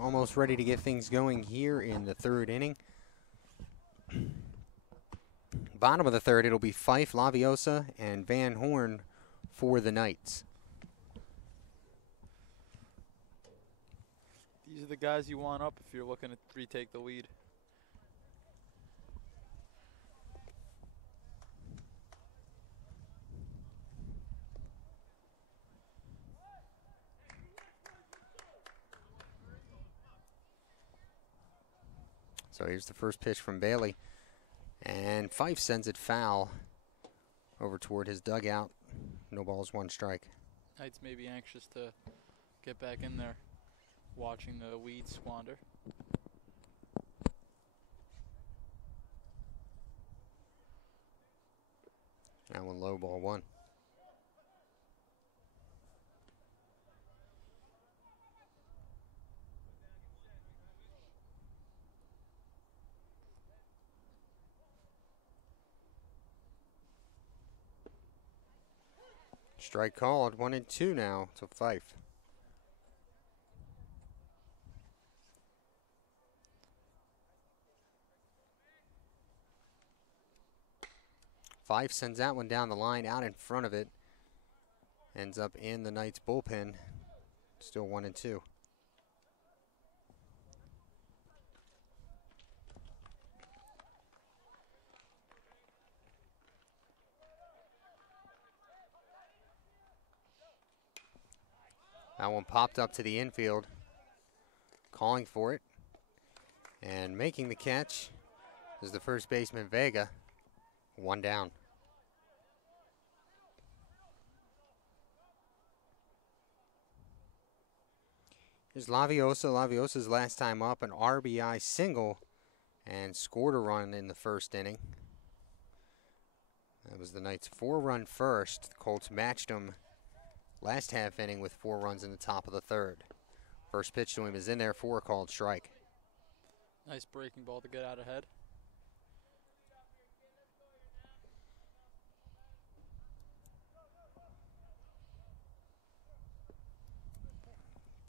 almost ready to get things going here in the third inning. Bottom of the third, it'll be Fife, Laviosa, and Van Horn for the Knights. These are the guys you want up if you're looking to retake the lead. So here's the first pitch from Bailey. And Fife sends it foul over toward his dugout. No balls, one strike. Knights may be anxious to get back in there, watching the lead squander. That one low, ball one. Strike called, 1-2 now to Fife. Fife sends that one down the line, out in front of it. Ends up in the Knights bullpen. Still 1-2. That one popped up to the infield, calling for it. And making the catch is the first baseman, Vega. One down. Here's Laviosa. Laviosa's last time up, an RBI single, and scored a run in the first inning. That was the Knights' 4-run first. The Colts matched them last half inning with 4 runs in the top of the third. First pitch to him is in there for a called strike. Nice breaking ball to get out ahead.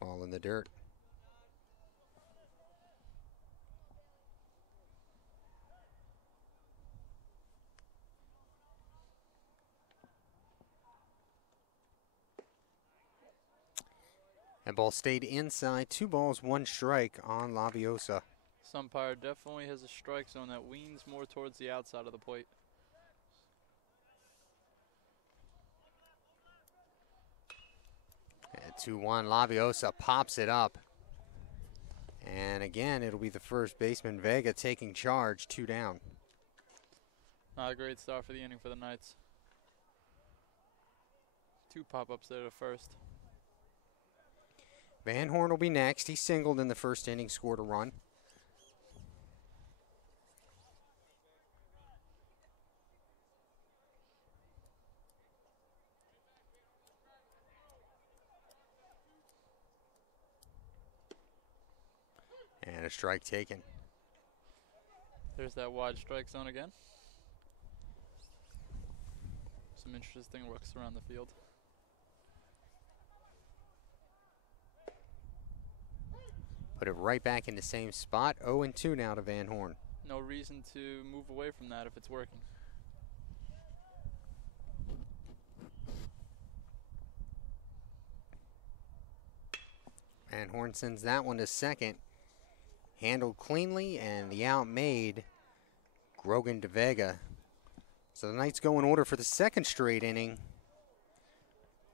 Ball in the dirt. That ball stayed inside. 2 balls, 1 strike on Laviosa. Umpire definitely has a strike zone that leans more towards the outside of the plate. At 2-1, Laviosa pops it up. And again, it'll be the first baseman, Vega, taking charge, 2 down. Not a great start for the inning for the Knights. 2 pop-ups there to first. Van Horn will be next. He singled in the first inning, scored a run. And a strike taken. There's that wide strike zone again. Some interesting looks around the field. Put it right back in the same spot. 0-2 now to Van Horn. No reason to move away from that if it's working. Van Horn sends that one to second. Handled cleanly, and the out made Grogan de Vega. So the Knights go in order for the second straight inning.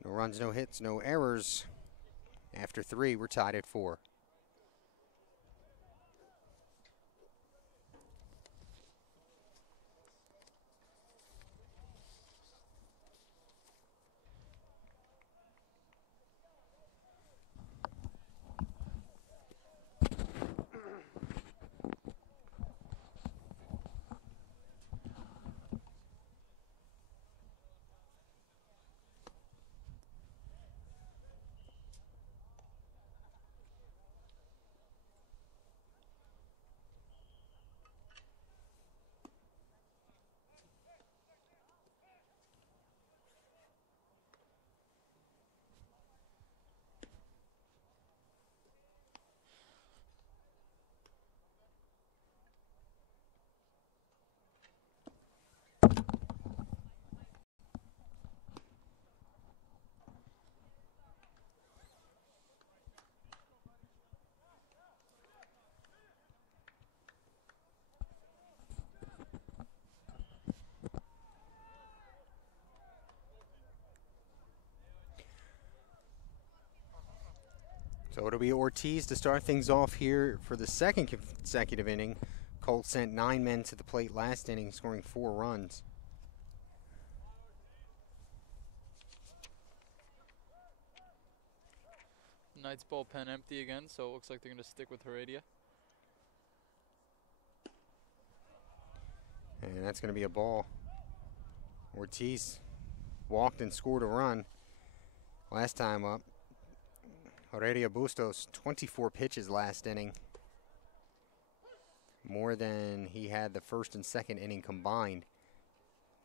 No runs, no hits, no errors. After 3, we're tied at 4. So it'll be Ortiz to start things off here for the second consecutive inning. Colts sent 9 men to the plate last inning, scoring 4 runs. Knights bullpen empty again, so it looks like they're going to stick with Heredia. And that's going to be a ball. Ortiz walked and scored a run last time up. Heredia Bustos, 24 pitches last inning. More than he had the first and second inning combined.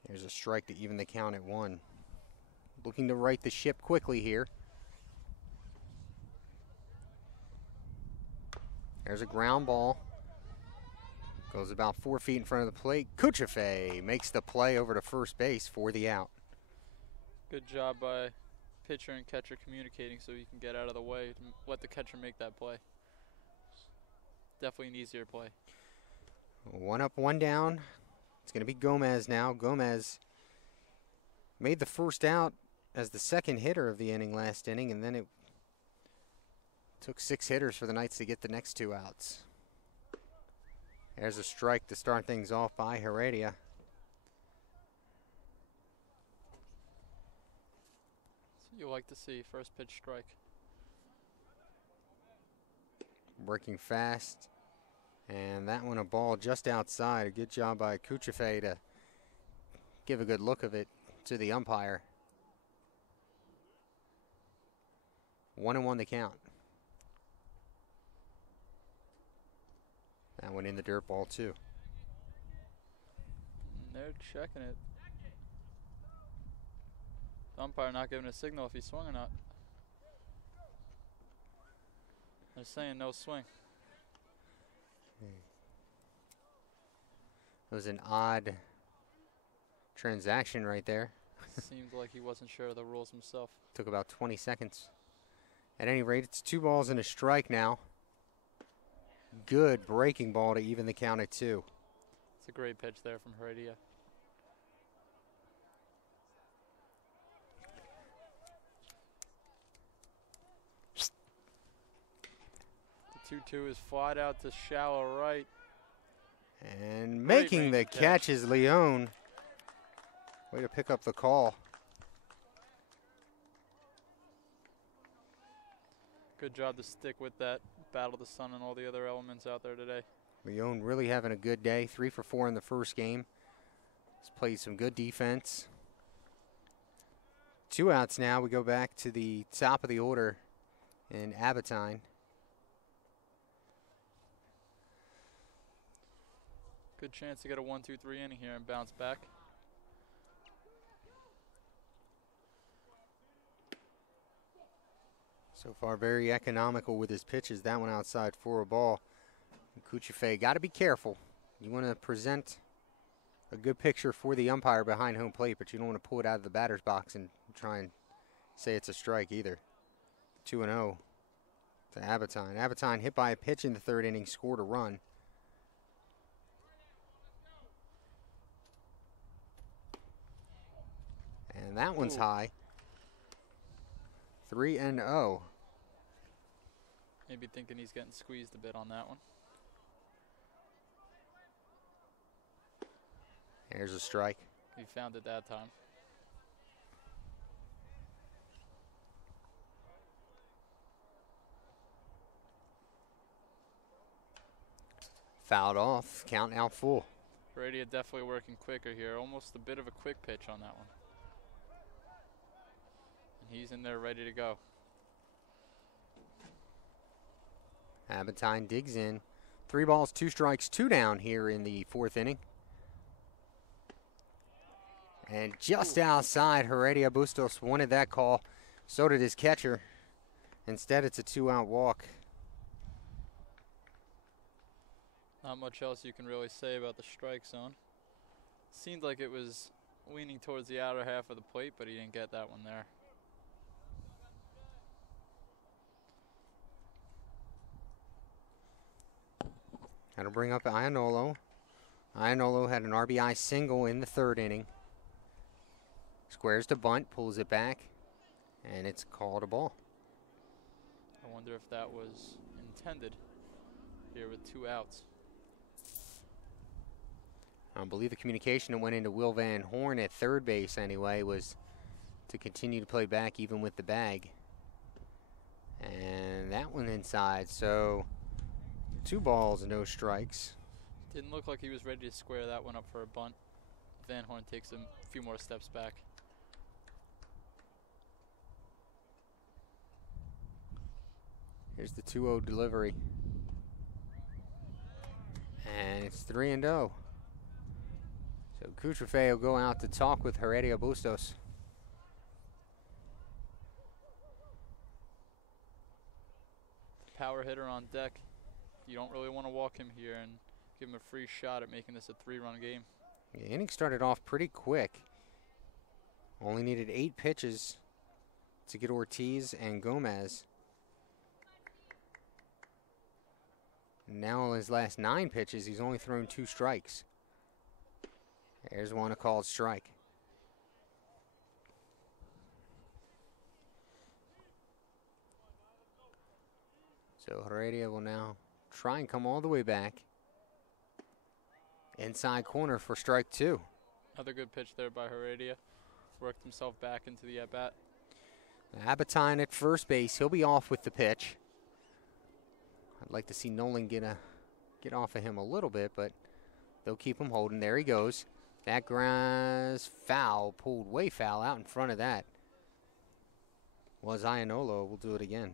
There's a strike to even the count at 1. Looking to right the ship quickly here. There's a ground ball. Goes about 4 feet in front of the plate. Cuchafe makes the play over to first base for the out. Good job by pitcher and catcher communicating so you can get out of the way and let the catcher make that play. Definitely an easier play. 1 up, 1 down. It's going to be Gomez now. Gomez made the first out as the second hitter of the inning last inning, and then it took 6 hitters for the Knights to get the next 2 outs. There's a strike to start things off by Heredia. So you like to see first pitch strike. Working fast. And that one a ball just outside. A good job by Cuchafe to give a good look of it to the umpire. 1-1 the count. That one in the dirt ball too. They're checking it. The umpire not giving a signal if he swung or not. They're saying no swing. It was an odd transaction right there. Seemed like he wasn't sure of the rules himself. Took about 20 seconds. At any rate, it's 2 balls and a strike now. Good breaking ball to even the count at 2. It's a great pitch there from Heredia. The 2-2 is flied out to shallow right. And making the catch is Leone. Way to pick up the call. Good job to stick with that. Battle the sun and all the other elements out there today. Leone really having a good day. 3 for 4 in the first game. He's played some good defense. 2 outs now. We go back to the top of the order in Abbottine. Good chance to get a 1-2-3 inning here and bounce back. So far, very economical with his pitches. That one outside for a ball. Cuchafe, got to be careful. You want to present a good picture for the umpire behind home plate, but you don't want to pull it out of the batter's box and try and say it's a strike either. 2-0 to Abbottine. Abbottine hit by a pitch in the 3rd inning, scored a run. And that one's high. 3-0. Maybe thinking he's getting squeezed a bit on that one. Here's a strike. He found it that time. Fouled off. Count now full. Heredia definitely working quicker here. Almost a bit of a quick pitch on that one. And he's in there ready to go. Abbottine digs in. 3 balls, 2 strikes, 2 down here in the 4th inning. And just outside, Heredia Bustos wanted that call. So did his catcher. Instead, it's a 2-out walk. Not much else you can really say about the strike zone. Seemed like it was leaning towards the outer half of the plate, but he didn't get that one there. That'll bring up Iannolo. Iannolo had an RBI single in the 3rd inning. Squares to bunt, pulls it back, and it's called a ball. I wonder if that was intended here with 2 outs. I believe the communication that went into Will Van Horn at third base anyway was to continue to play back even with the bag. And that one inside, so 2 balls, no strikes. Didn't look like he was ready to square that one up for a bunt. Van Horn takes a few more steps back. Here's the 2-0 delivery. And it's 3-0. So Cutrefei will go out to talk with Heredia Bustos. Power hitter on deck. You don't really want to walk him here and give him a free shot at making this a 3-run game. The inning started off pretty quick. Only needed 8 pitches to get Ortiz and Gomez. Now in his last 9 pitches, he's only thrown 2 strikes. There's one, a called strike. So Heredia will now try and come all the way back. Inside corner for strike 2. Another good pitch there by Heredia. Worked himself back into the at-bat. Abatine at first base. He'll be off with the pitch. I'd like to see Nolan get off of him a little bit, but they'll keep him holding. There he goes. That grass foul, pulled way foul out in front of that. Was Ianolo. We'll do it again.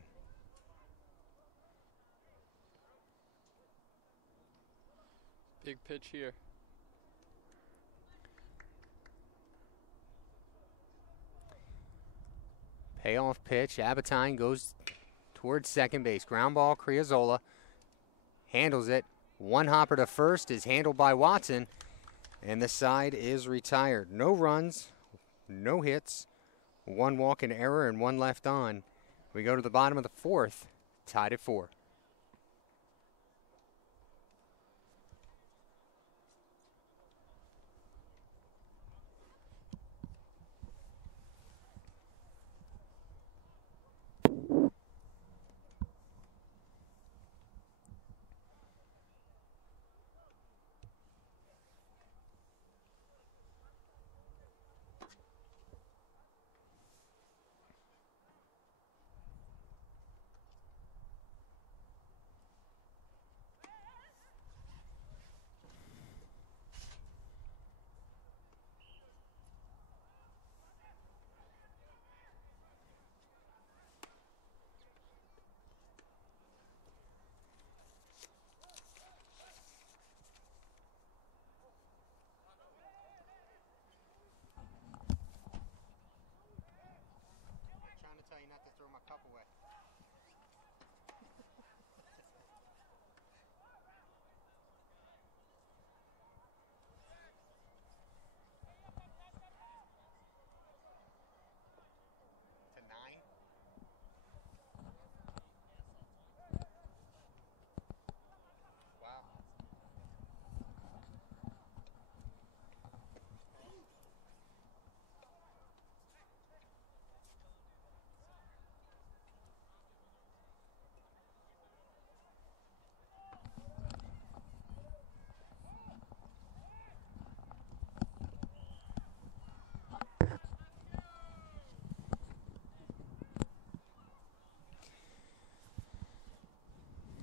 Big pitch here. Payoff pitch. Abatine goes towards second base. Ground ball, Criazola handles it. One hopper to first is handled by Watson, and the side is retired. No runs, no hits, 1 walk in error, and 1 left on. We go to the bottom of the 4th, tied at 4.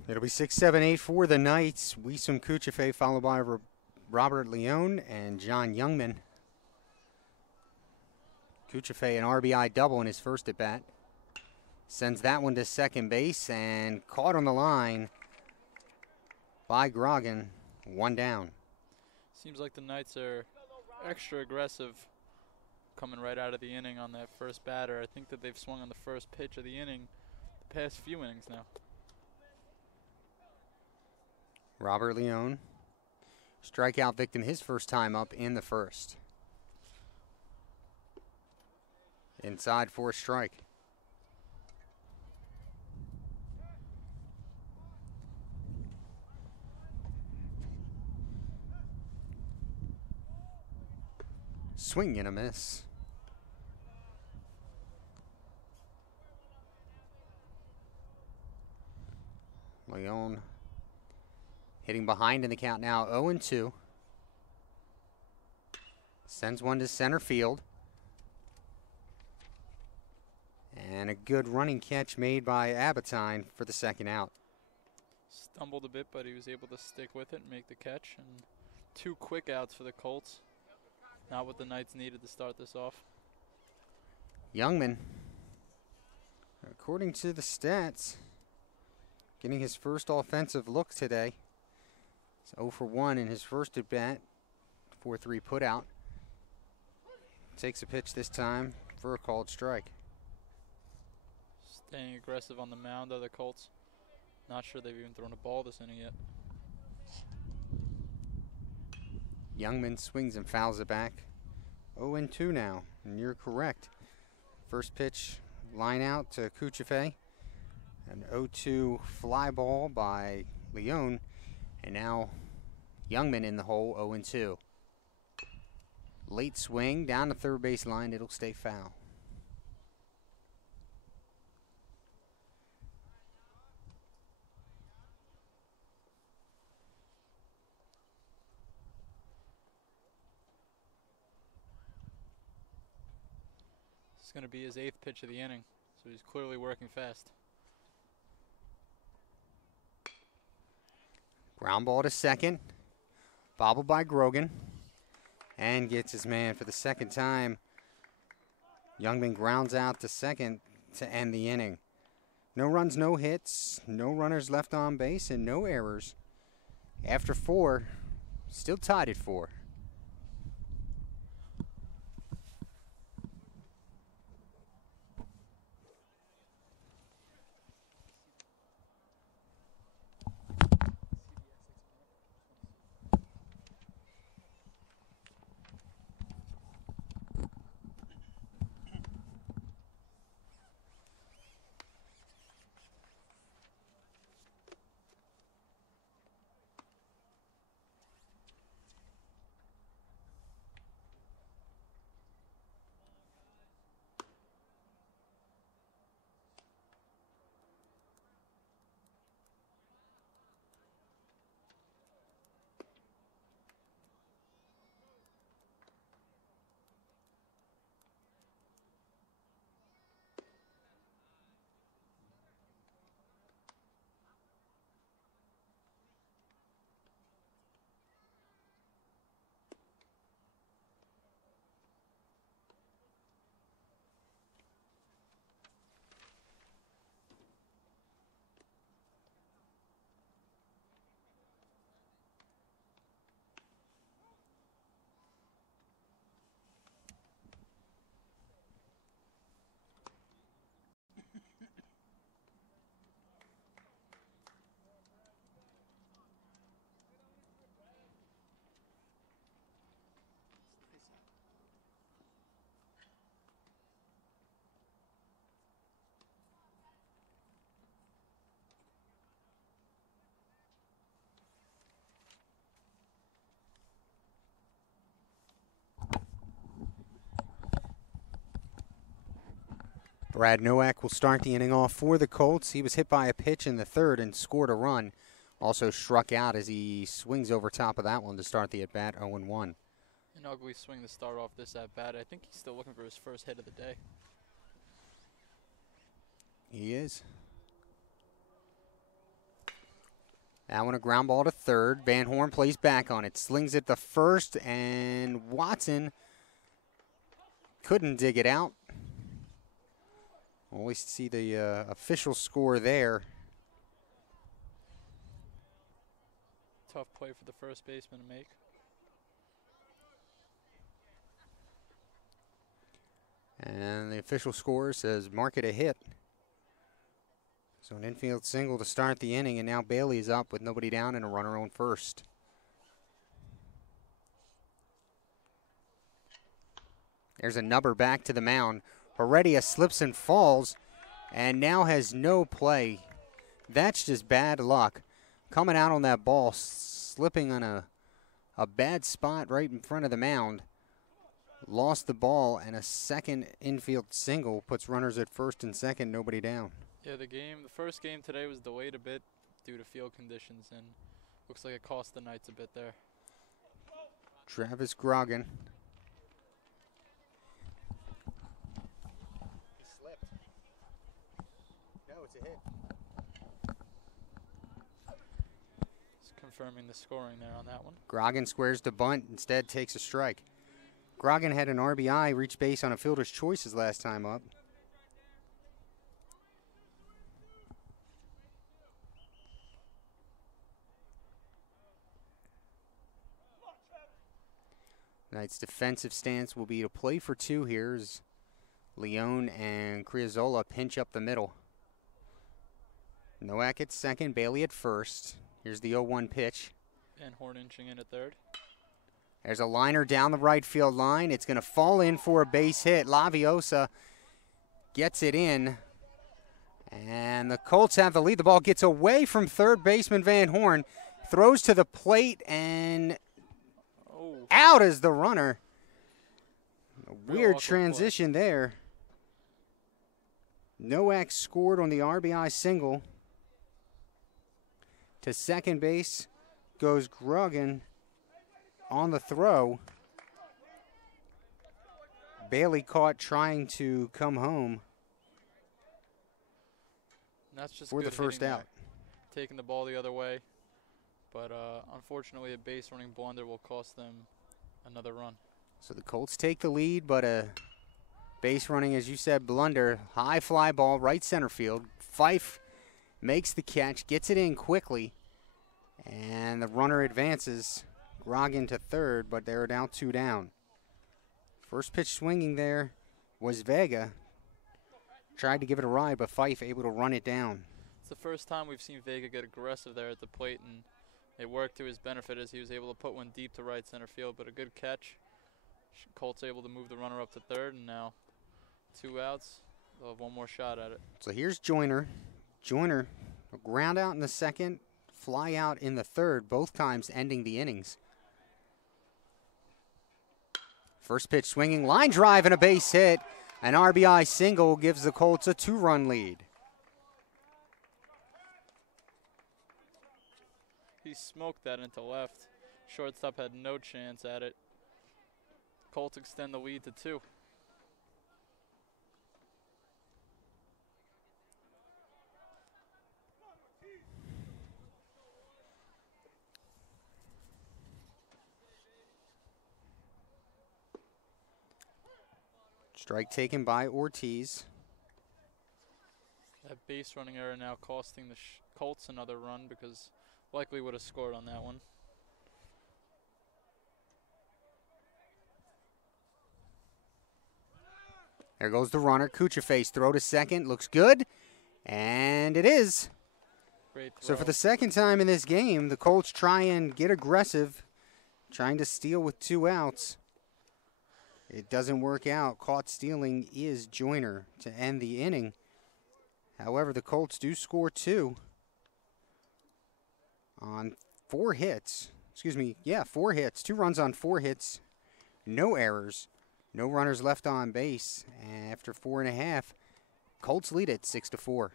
It'll be 6-7-8 for the Knights. Wisam Cutrefei followed by Robert Leone and John Youngman. Cutrefei an RBI double in his first at bat. Sends that one to second base and caught on the line by Grogan. 1 down. Seems like the Knights are extra aggressive coming right out of the inning on that first batter. I think that they've swung on the first pitch of the inning the past few innings now. Robert Leone, strikeout victim his first time up in the first. Inside for a strike. Swing and a miss. Leone hitting behind in the count now, 0-2. Sends one to center field. And a good running catch made by Abatine for the second out. Stumbled a bit, but he was able to stick with it and make the catch. And 2 quick outs for the Colts. Not what the Knights needed to start this off. Youngman, according to the stats, getting his first offensive look today. He's 0 for 1 in his first at bat. 4-3 put out. Takes a pitch this time for a called strike. Staying aggressive on the mound of the Colts. Not sure they've even thrown a ball this inning yet. Youngman swings and fouls it back. 0-2 now, and you're correct. First pitch, line out to Kuchefe. An 0-2 fly ball by Leone. And now Youngman in the hole, 0-2. Late swing down the third base line. It'll stay foul. This is going to be his 8th pitch of the inning, so he's clearly working fast. Ground ball to second. Bobbled by Grogan. And gets his man for the second time. Youngman grounds out to second to end the inning. No runs, no hits, no runners left on base, and no errors. After 4, still tied at 4. Brad Nowak will start the inning off for the Colts. He was hit by a pitch in the third and scored a run. Also struck out as he swings over top of that one to start the at-bat, 0-1. An ugly swing to start off this at-bat. I think he's still looking for his first hit of the day. He is. That one a ground ball to third. Van Horn plays back on it. Slings it to first, and Watson couldn't dig it out. Always see the official score there. Tough play for the first baseman to make. And the official score says mark it a hit. So an infield single to start the inning, and now Bailey is up with nobody down and a runner on first. There's a number back to the mound. Heredia slips and falls and now has no play. That's just bad luck. Coming out on that ball, slipping on a bad spot right in front of the mound. Lost the ball, and a second infield single puts runners at first and second, nobody down. Yeah, the first game today was delayed a bit due to field conditions, and looks like it cost the Knights a bit there. Travis Grogan. He slipped. No, it's a hit. Just confirming the scoring there on that one. Grogan squares to bunt, instead takes a strike. Grogan had an RBI, reach base on a fielder's choice his last time up. Knight's defensive stance will be to play for two here as Leone and Criazola pinch up the middle. Nowak at second, Bailey at first. Here's the 0-1 pitch. And Horn inching in at third. There's a liner down the right field line. It's going to fall in for a base hit. Laviosa gets it in. And the Colts have the lead. The ball gets away from third baseman Van Horn. Throws to the plate and out is the runner. A weird transition there. Nowak scored on the RBI single. To second base goes Grogan on the throw. Bailey caught trying to come home. And that's just for the first out. Taking the ball the other way. But unfortunately, a base running blunder will cost them another run. So the Colts take the lead, but a base running, as you said, blunder. High fly ball, right center field. Fife makes the catch, gets it in quickly, and the runner advances. Grogan to third, but they're now 2 down. First pitch swinging there was Vega. Tried to give it a ride, but Fife able to run it down. It's the first time we've seen Vega get aggressive there at the plate, and it worked to his benefit as he was able to put one deep to right center field, but a good catch. Colts able to move the runner up to third, and now 2 outs. They'll have one more shot at it. So here's Joyner. Joyner, a ground out in the second, fly out in the third, both times ending the innings. First pitch swinging, line drive and a base hit. An RBI single gives the Colts a 2-run lead. He smoked that into left. Shortstop had no chance at it. Colts extend the lead to 2. Strike taken by Ortiz. That base running error now costing the Colts another run because likely would have scored on that one. There goes the runner. Kuchaface throw to second. Looks good. And it is. Great throw. So for the second time in this game, the Colts try and get aggressive, trying to steal with 2 outs. It doesn't work out. Caught stealing is Joyner to end the inning. However, the Colts do score 2 on 4 hits. 4 hits. 2 runs on 4 hits. No errors. No runners left on base. After 4.5, Colts lead it 6-4.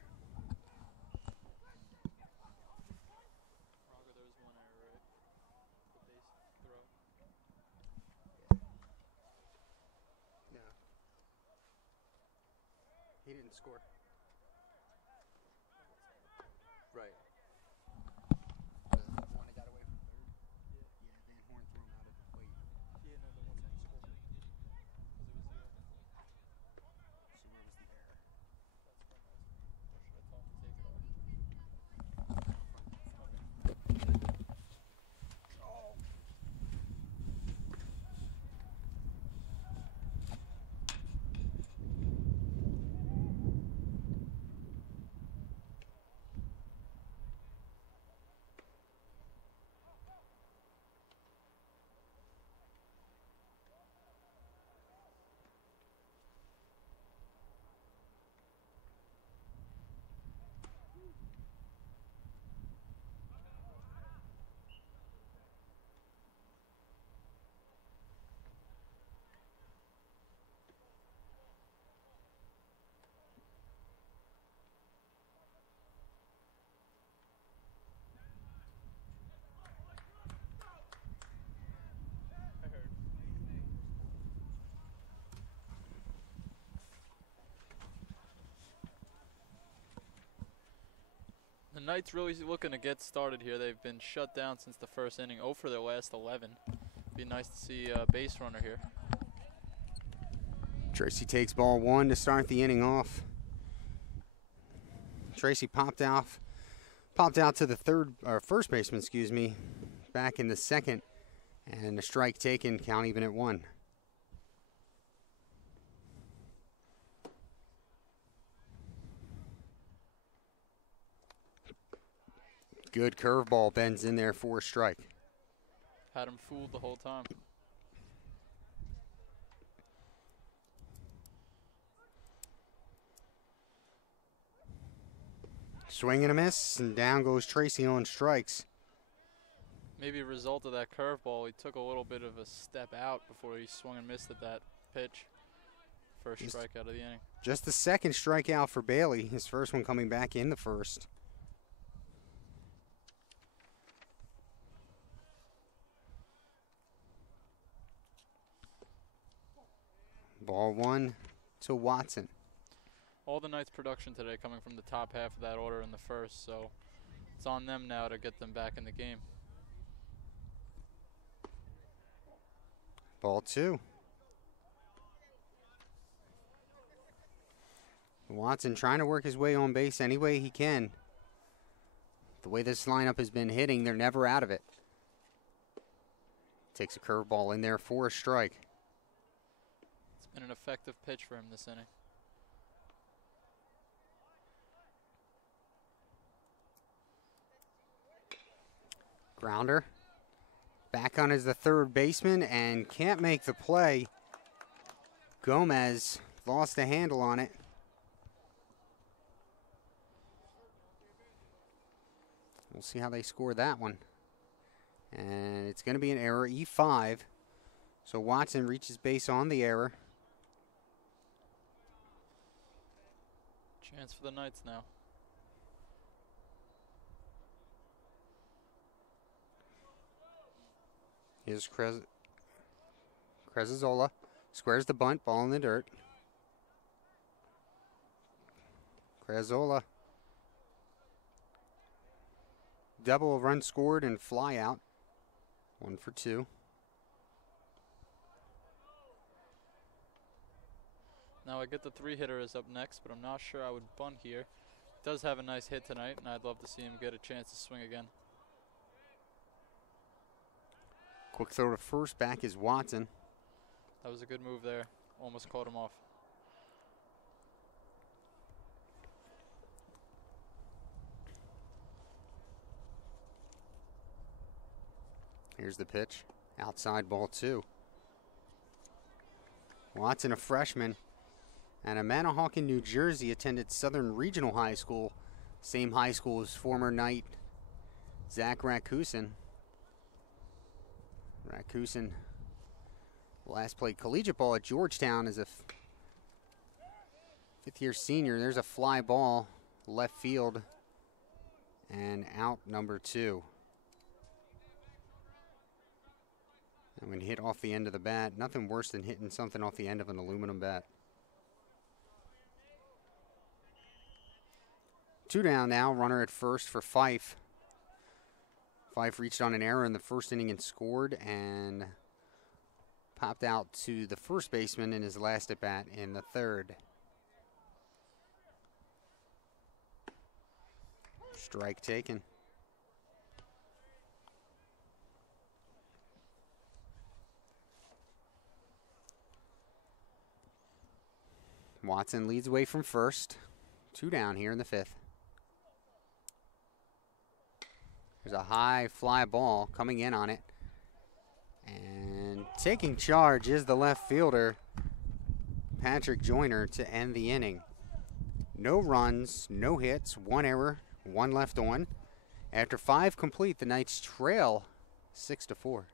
He didn't score. Right. The one that got away from third? Yeah, Van Horn threw him out at the plate. He didn't know the one that scored. So where was the error? The Knights really looking to get started here. They've been shut down since the first inning, 0 for their last 11. Be nice to see a base runner here. Tracy takes ball 1 to start the inning off. Tracy popped out to the first baseman, back in the second, and a strike taken, count even at 1. Good curveball bends in there for a strike. Had him fooled the whole time. Swing and a miss, and down goes Tracy on strikes. Maybe a result of that curveball, he took a little bit of a step out before he swung and missed at that pitch. First strikeout of the inning. Just the second strikeout for Bailey, his first one coming back in the first. Ball 1 to Watson. All the Knights' production today coming from the top half of that order in the first, so it's on them now to get them back in the game. Ball 2. Watson trying to work his way on base any way he can. The way this lineup has been hitting, they're never out of it. Takes a curveball in there for a strike. It's been an effective pitch for him this inning. Grounder. Back on as the third baseman and can't make the play. Gomez lost a handle on it. We'll see how they score that one. And it's going to be an error, E5. So Watson reaches base on the error. Chance for the Knights now. Here's Crezazola. Squares the bunt, ball in the dirt. Crezazola. Double run scored and fly out. 1 for 2. Now I get the 3-hitter is up next, but I'm not sure I would bunt here. Does have a nice hit tonight, and I'd love to see him get a chance to swing again. Quick throw to first, back is Watson. That was a good move there. Almost caught him off. Here's the pitch. Outside, ball 2. Watson, a freshman, and a Manahawkin, New Jersey, attended Southern Regional High School. Same high school as former Knight Zach Rakusin. Rakusin last played collegiate ball at Georgetown as a fifth-year senior. There's a fly ball, left field, and out number 2. And when hit off the end of the bat, nothing worse than hitting something off the end of an aluminum bat. 2 down now, runner at first for Fife. Fife reached on an error in the first inning and scored, and popped out to the first baseman in his last at bat in the third. Strike taken. Watson leads away from first. 2 down here in the 5th. There's a high fly ball coming in on it. And taking charge is the left fielder, Patrick Joyner, to end the inning. No runs, no hits, 1 error, 1 left on. After 5 complete, the Knights trail 6-4.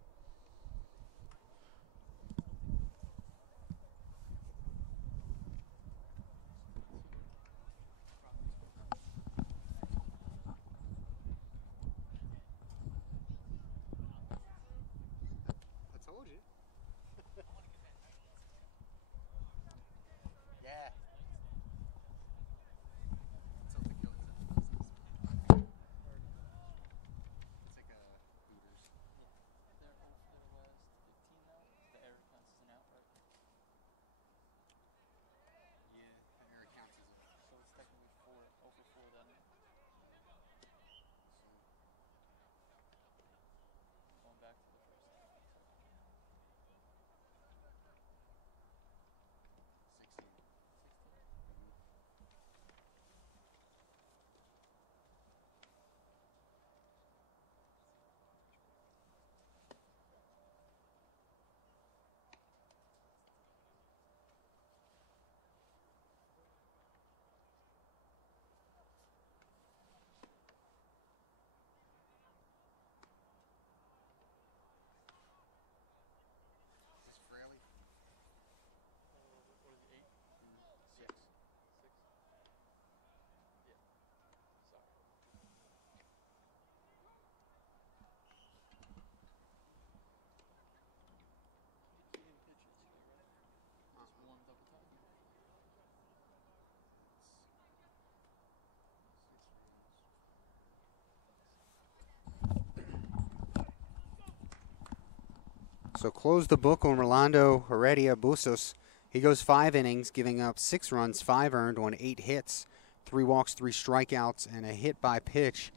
So close the book on Rolando Heredia Bustos. He goes 5 innings, giving up 6 runs, 5 earned on 8 hits, 3 walks, 3 strikeouts, and a hit by pitch.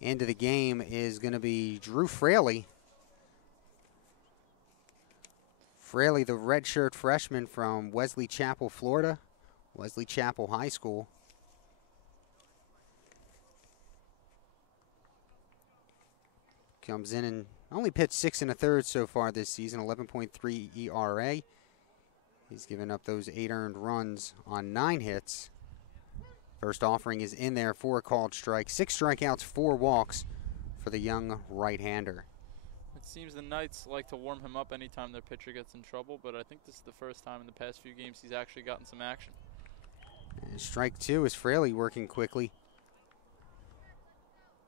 Into the game is going to be Drew Fraley. Fraley, the redshirt freshman from Wesley Chapel, Florida, Wesley Chapel High School. Comes in and only pitched 6 1/3 so far this season, 11.3 ERA. He's given up those 8 earned runs on 9 hits. First offering is in there for a called strike. 6 strikeouts, 4 walks for the young right-hander. It seems the Knights like to warm him up anytime their pitcher gets in trouble, but I think this is the first time in the past few games he's actually gotten some action. And strike 2 is Fraley working quickly.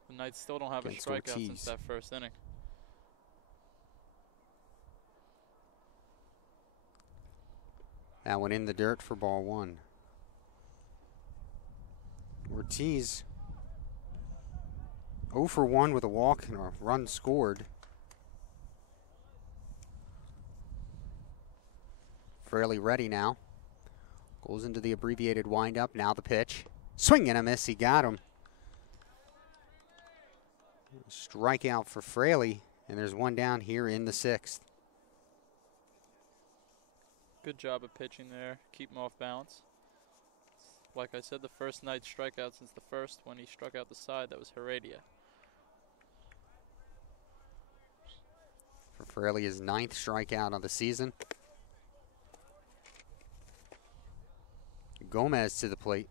The Knights still don't have a strikeout since that first inning. That one in the dirt for ball 1. Ortiz 0 for 1 with a walk and a run scored. Fraley ready now. Goes into the abbreviated windup. Now the pitch. Swing and a miss. He got him. Strikeout for Fraley, and there's one down here in the 6th. Good job of pitching there. Keep him off balance. Like I said, the first night strikeout since the first when he struck out the side. That was Heredia. For Fraley, his 9th strikeout of the season. Gomez to the plate.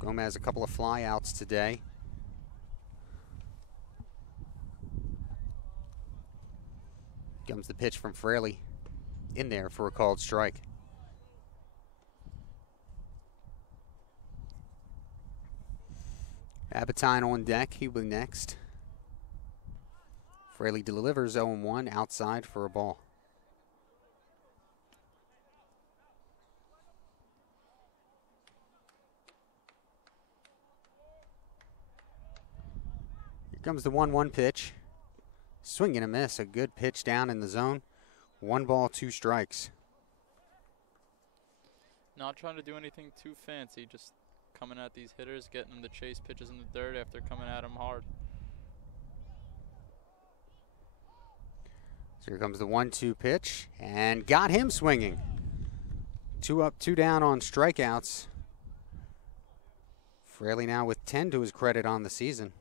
Gomez a couple of flyouts today. Comes the pitch from Fraley. In there for a called strike. Abitine on deck. He will be next. Fraley delivers 0-1 outside for a ball. Here comes the 1-1 pitch. Swing and a miss. A good pitch down in the zone. 1 ball, 2 strikes. Not trying to do anything too fancy, just coming at these hitters, getting them to chase pitches in the dirt after coming at them hard. So here comes the 1-2 pitch, and got him swinging. 2 up, 2 down on strikeouts. Fraley now with 10 to his credit on the season.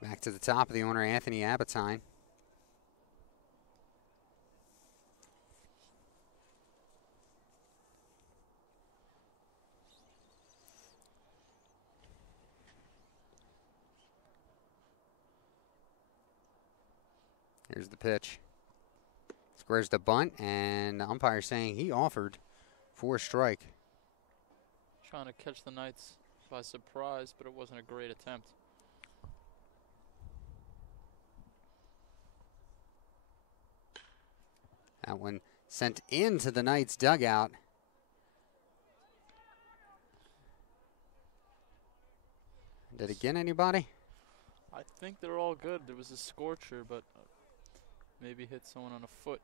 Back to the top of the order, Anthony Abitine. Here's the pitch. Squares the bunt, and the umpire saying he offered for a strike. Trying to catch the Knights by surprise, but it wasn't a great attempt. That one sent into the Knights dugout. Did it get anybody? I think they're all good. There was a scorcher, but maybe hit someone on a foot.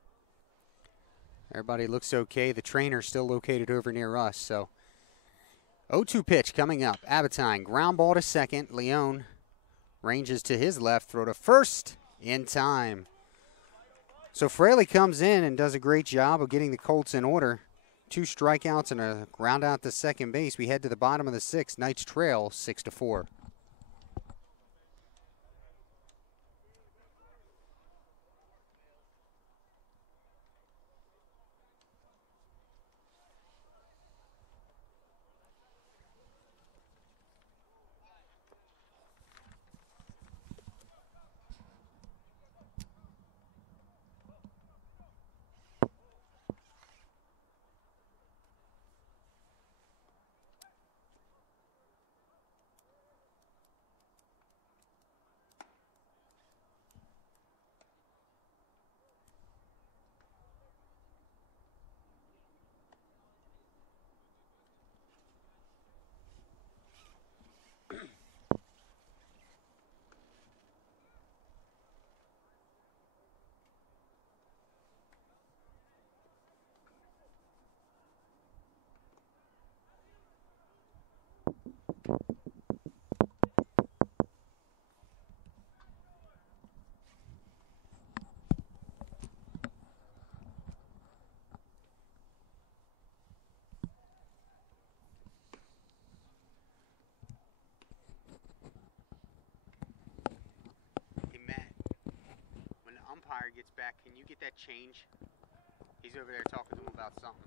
Everybody looks okay. The trainer's still located over near us. So 0-2 pitch coming up. Abitine, ground ball to second. Leone ranges to his left, throw to first in time. So Fraley comes in and does a great job of getting the Colts in order. 2 strikeouts and a ground out to second base. We head to the bottom of the 6th. Knights trail 6-4. Hey, Matt, when the umpire gets back, can you get that change? He's over there talking to him about something.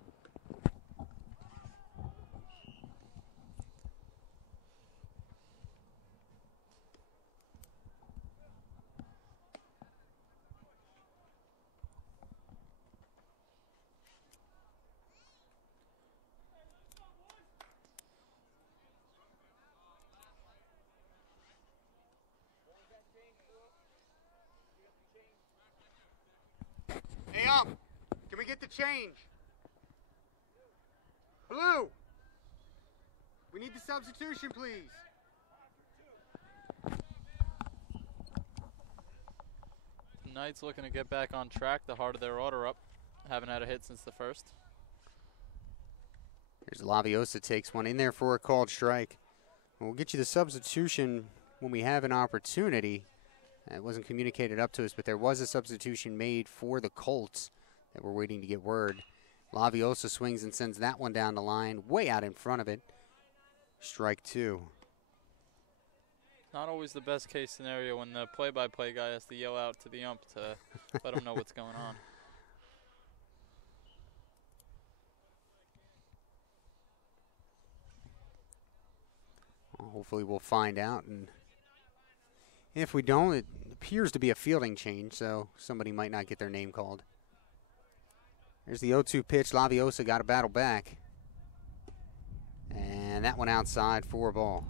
Hey, can we get the change? Blue, we need the substitution, please. The Knights looking to get back on track. The heart of their order up. Haven't had a hit since the first. Here's Laviosa, takes one in there for a called strike. We'll get you the substitution when we have an opportunity. It wasn't communicated up to us, but there was a substitution made for the Colts that we're waiting to get word. Laviosa swings and sends that one down the line, way out in front of it. Strike two. Not always the best case scenario when the play-by-play guy has to yell out to the ump to let him know what's going on. Well, hopefully we'll find out, and if we don't, it appears to be a fielding change, so somebody might not get their name called. There's the 0-2 pitch. Laviosa got a battle back. And that one outside for a ball.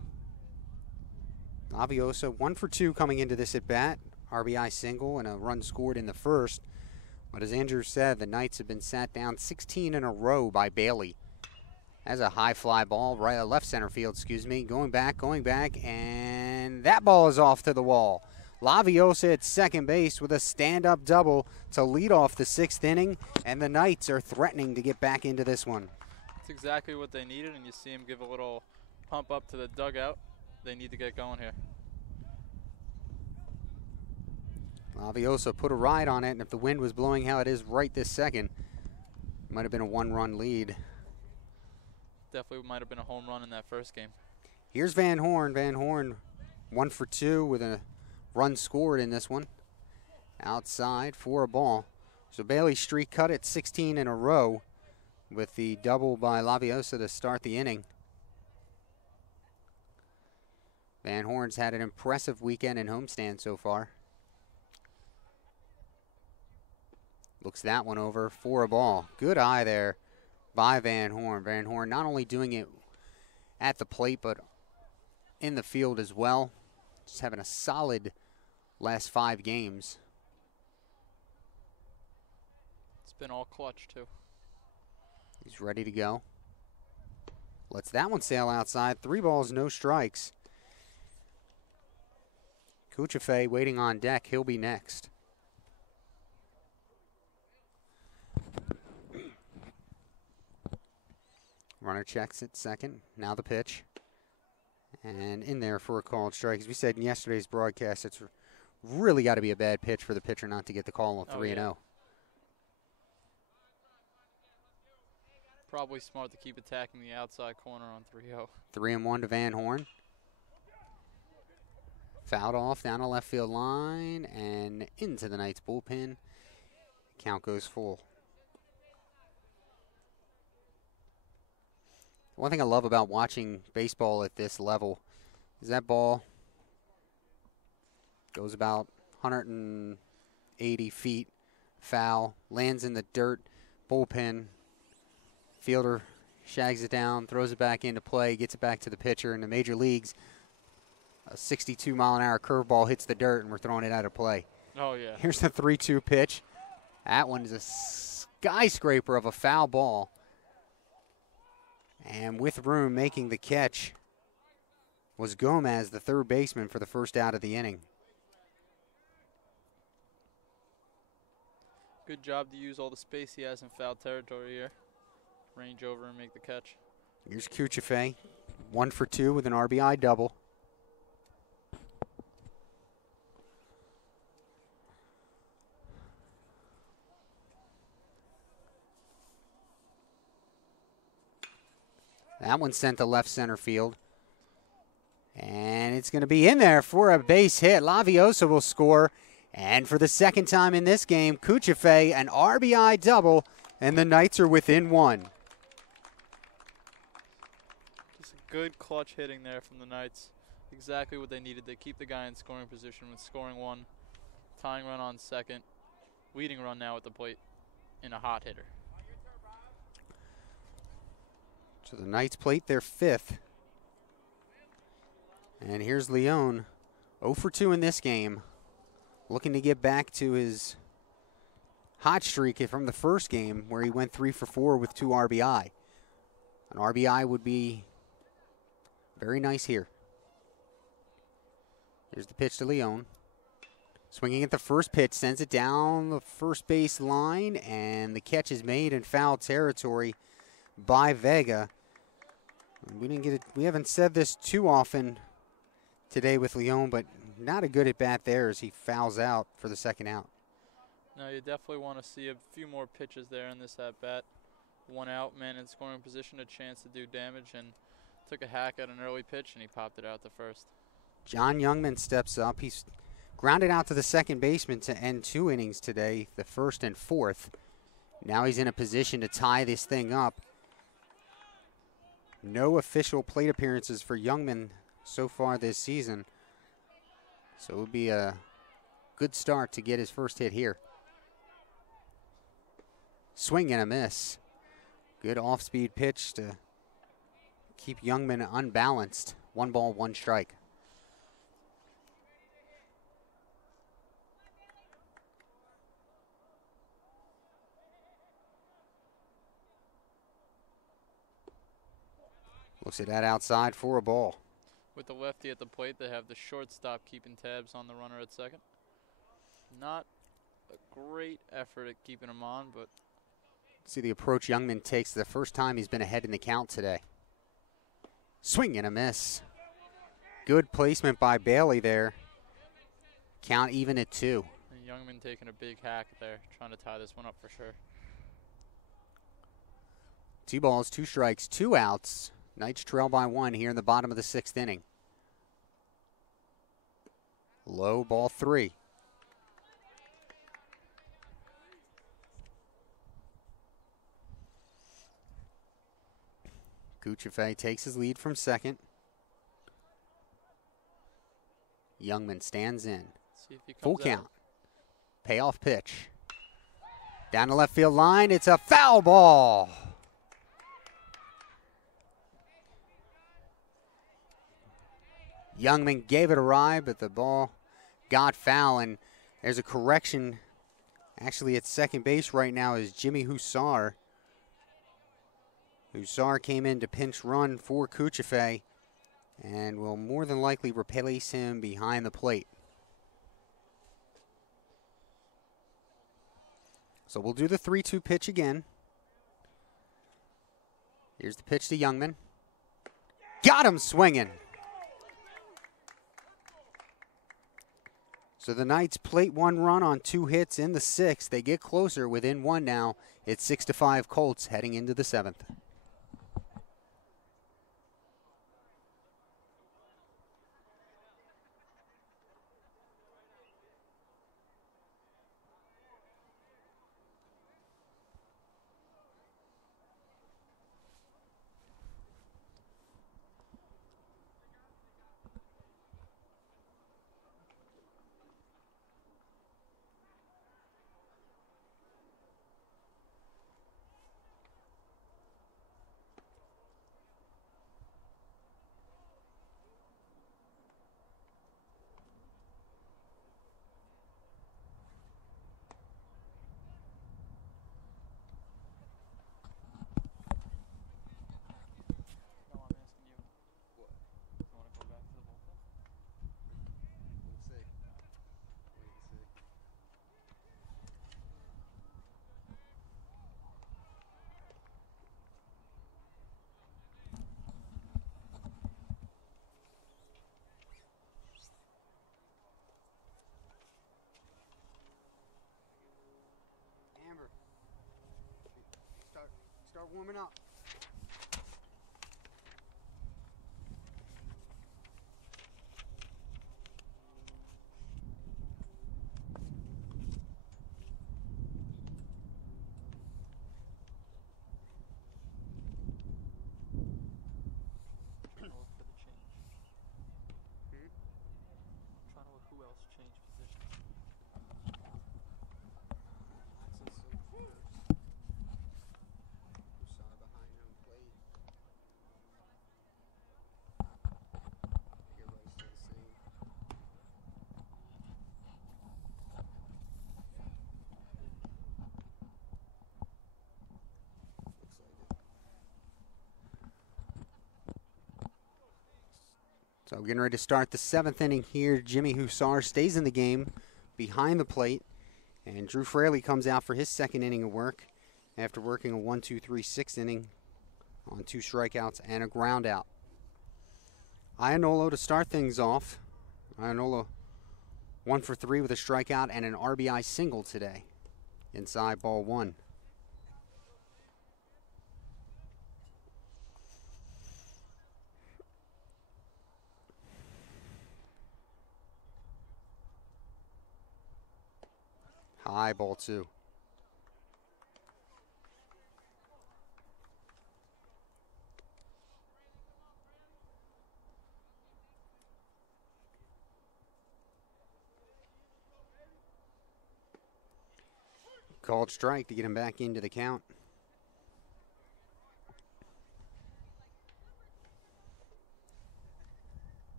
Laviosa 1 for 2 coming into this at bat. RBI single and a run scored in the first. But as Andrew said, the Knights have been sat down 16 in a row by Bailey. That's a high fly ball, right left center field, going back, and that ball is off to the wall. Laviosa at second base with a stand-up double to lead off the 6th inning, and the Knights are threatening to get back into this one. That's exactly what they needed, and you see him give a little pump up to the dugout. They need to get going here. Laviosa put a ride on it, and if the wind was blowing how it is right this second, it might have been a 1-run lead. Definitely might have been a home run in that first game. Here's Van Horn. Van Horn 1 for 2 with a run scored in this one. Outside for a ball. So Bailey's streak cut at 16 in a row with the double by Laviosa to start the inning. Van Horn's had an impressive weekend in homestand so far. Looks that one over for a ball. Good eye there by Van Horn. Van Horn not only doing it at the plate, but in the field as well. Just having a solid last 5 games. It's been all clutch, too. He's ready to go. Lets that one sail outside. 3 balls, no strikes. Kuchafe waiting on deck. He'll be next. Runner checks at second. Now the pitch. And in there for a called strike. As we said in yesterday's broadcast, it's really got to be a bad pitch for the pitcher not to get the call on 3-0. Probably smart to keep attacking the outside corner on 3-0. 3-1 to Van Horn. Fouled off down the left field line and into the Knights bullpen. Count goes full. One thing I love about watching baseball at this level is that ball goes about 180 feet, foul, lands in the dirt, bullpen. Fielder shags it down, throws it back into play, gets it back to the pitcher. In the major leagues, a 62-mile-an-hour curveball hits the dirt, and we're throwing it out of play. Oh, yeah. Here's the 3-2 pitch. That one is a skyscraper of a foul ball. And with room, making the catch was Gomez, the third baseman, for the first out of the inning. Good job to use all the space he has in foul territory here. Range over and make the catch. Here's Kuchafe 1 for 2 with an RBI double. That one sent to left center field. And it's going to be in there for a base hit. Laviosa will score. And for the second time in this game, Cuchafe, an RBI double, and the Knights are within 1. Just good clutch hitting there from the Knights. Exactly what they needed. They keep the guy in scoring position with scoring 1, tying run on second, leading run now at the plate, and a hot hitter. So the Knights plate their 5th. And here's Leone, 0 for 2 in this game, looking to get back to his hot streak from the first game where he went 3 for 4 with 2 RBI. An RBI would be very nice here. Here's the pitch to Leone. Swinging at the first pitch, sends it down the first base line, and the catch is made in foul territory by Vega. We didn't get it. We haven't said this too often today with Leone, but not a good at bat there as he fouls out for the second out. No, you definitely want to see a few more pitches there in this at bat. 1 out, man in scoring position, a chance to do damage, and took a hack at an early pitch, and he popped it out to first. John Youngman steps up. He's grounded out to the second baseman to end 2 innings today, the first and 4th. Now he's in a position to tie this thing up. No official plate appearances for Youngman so far this season. So it would be a good start to get his first hit here. Swing and a miss. Good off-speed pitch to keep Youngman unbalanced. 1 ball, 1 strike. Looks at that outside for a ball. With the lefty at the plate, they have the shortstop keeping tabs on the runner at second. Not a great effort at keeping him on, but... See the approach Youngman takes the first time he's been ahead in the count today. Swing and a miss. Good placement by Bailey there. Count even at 2. And Youngman taking a big hack there, trying to tie this one up for sure. 2 balls, 2 strikes, 2 outs. Knights trail by 1 here in the bottom of the 6th inning. Low, ball 3. Cuchafe takes his lead from second. Youngman stands in. See if he comes Full out. count. Payoff pitch. Down the left field line. It's a foul ball. Youngman gave it a ride, but the ball got foul, and there's a correction. Actually, at second base right now is Jimmy Hussar. Hussar came in to pinch run for Cuchafe and will more than likely replace him behind the plate. So we'll do the 3-2 pitch again. Here's the pitch to Youngman. Got him swinging. So the Knights plate 1 run on 2 hits in the 6th. They get closer within 1 now. It's 6-5 Colts heading into the 7th. Start warming up. Who else changed position? Behind home plate. Everybody's still the same. Looks like it. So getting ready to start the 7th inning here. Jimmy Hussar stays in the game behind the plate. And Drew Fraley comes out for his 2nd inning of work after working a 1-2-3-6 inning on 2 strikeouts and a ground out. Iannolo to start things off. Iannolo 1 for 3 with a strikeout and an RBI single today. Inside ball 1. High ball 2. Called strike to get him back into the count.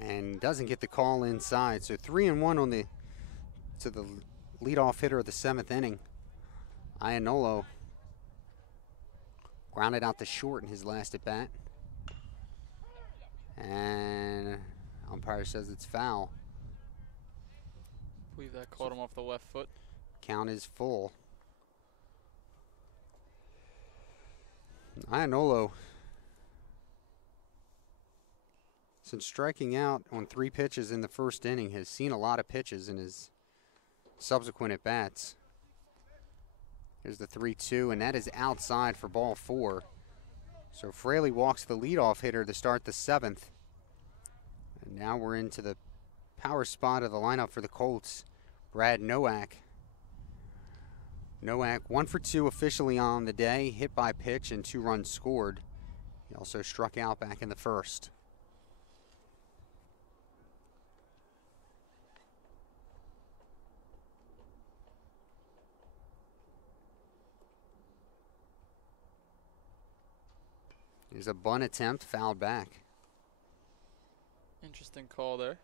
And doesn't get the call inside. So 3-1 on the leadoff hitter of the 7th inning. Iannolo grounded out to short in his last at bat. And umpire says it's foul. I believe that caught him off the left foot. Count is full. Iannolo, since striking out on 3 pitches in the 1st inning, has seen a lot of pitches in his subsequent at-bats. Here's the 3-2, and that is outside for ball 4. So Fraley walks the leadoff hitter to start the 7th. And now we're into the power spot of the lineup for the Colts, Brad Nowak. Nowak 1 for 2 officially on the day, hit by pitch and 2 runs scored. He also struck out back in the 1st. There's a bunt attempt, fouled back. Interesting call there.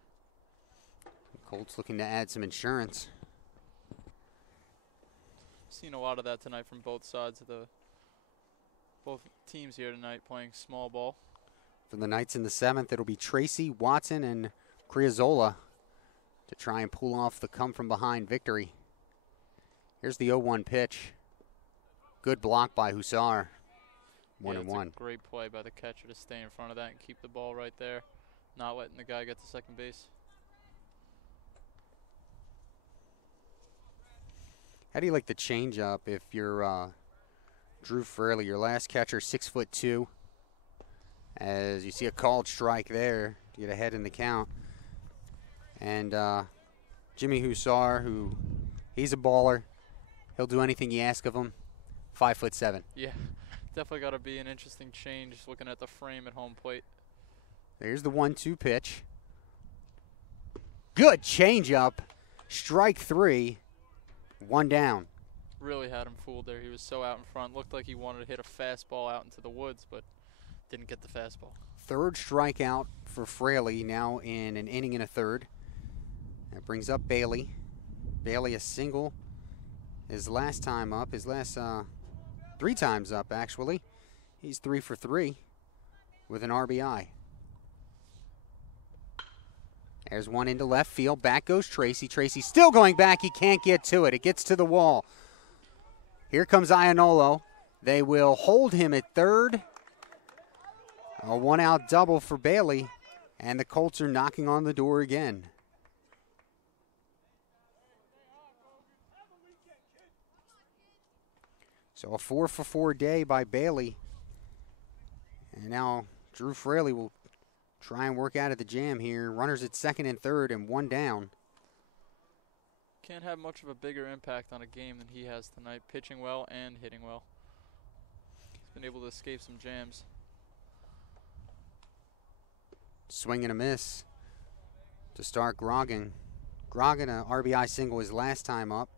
Colts looking to add some insurance. Seen a lot of that tonight from both sides of both teams here tonight playing small ball. For the Knights in the 7th, it'll be Tracy, Watson, and Criazola to try and pull off the come-from-behind victory. Here's the 0-1 pitch. Good block by Hussar. 1-1. Great play by the catcher to stay in front of that and keep the ball right there, not letting the guy get to second base. How do you like the changeup if you're Drew Fraley, your last catcher, 6'2", as you see a called strike there to get ahead in the count. And Jimmy Hussar, who he's a baller. He'll do anything you ask of him. 5'7". Yeah, definitely got to be an interesting change looking at the frame at home plate. There's the 1-2 pitch. Good changeup. Strike 3. 1 down. Really had him fooled there. He was so out in front. Looked like he wanted to hit a fastball out into the woods, but didn't get the fastball. 3rd strikeout for Fraley now in an inning and a 3rd. That brings up Bailey. Bailey a single his last time up. His last 3 times up, actually. He's 3 for 3 with an RBI. There's one into left field. Back goes Tracy. Tracy still going back. He can't get to it. It gets to the wall. Here comes Iannolo. They will hold him at 3rd. A 1-out double for Bailey. And the Colts are knocking on the door again. So a 4-for-4 day by Bailey. And now Drew Fraley will try and work out of the jam here. Runners at second and third and one down. Can't have much of a bigger impact on a game than he has tonight, pitching well and hitting well. He's been able to escape some jams. Swing and a miss to start Grogan. Grogan, a RBI single his last time up.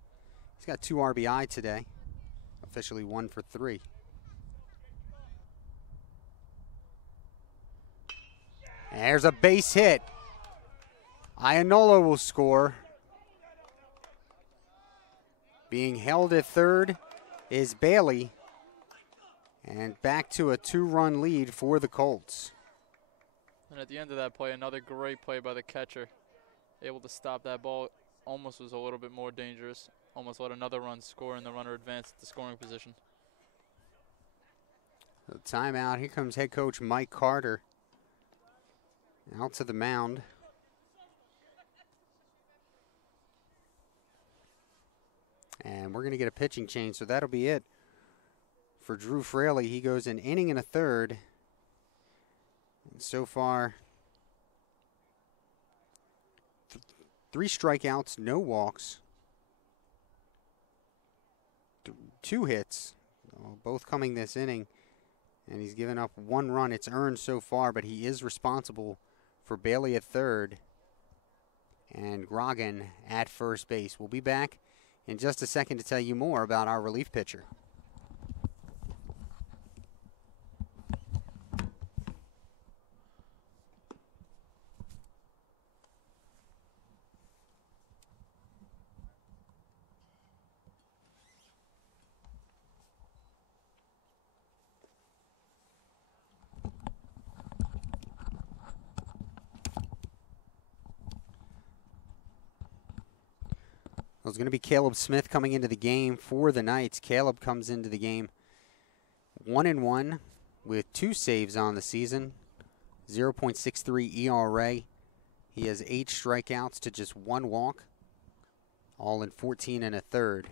He's got 2 RBI today, officially 1 for 3. There's a base hit. Ionola will score. Being held at third is Bailey. And back to a 2-run lead for the Colts. And at the end of that play, another great play by the catcher. Able to stop that ball. Almost was a little bit more dangerous. Almost let another run score and the runner advance to the scoring position. So timeout. Here comes head coach Mike Carter. Out to the mound. And we're going to get a pitching change, so that'll be it for Drew Fraley. He goes an inning and a third. And so far, 3 strikeouts, no walks, 2 hits, both coming this inning. And he's given up 1 run. It's earned so far, but he is responsible for Bailey at third and Grogan at first base. We'll be back in just a second to tell you more about our relief pitcher. It was going to be Caleb Smith coming into the game for the Knights. Caleb comes into the game 1-1 with 2 saves on the season, 0.63 ERA. He has 8 strikeouts to just 1 walk, all in 14 and a third.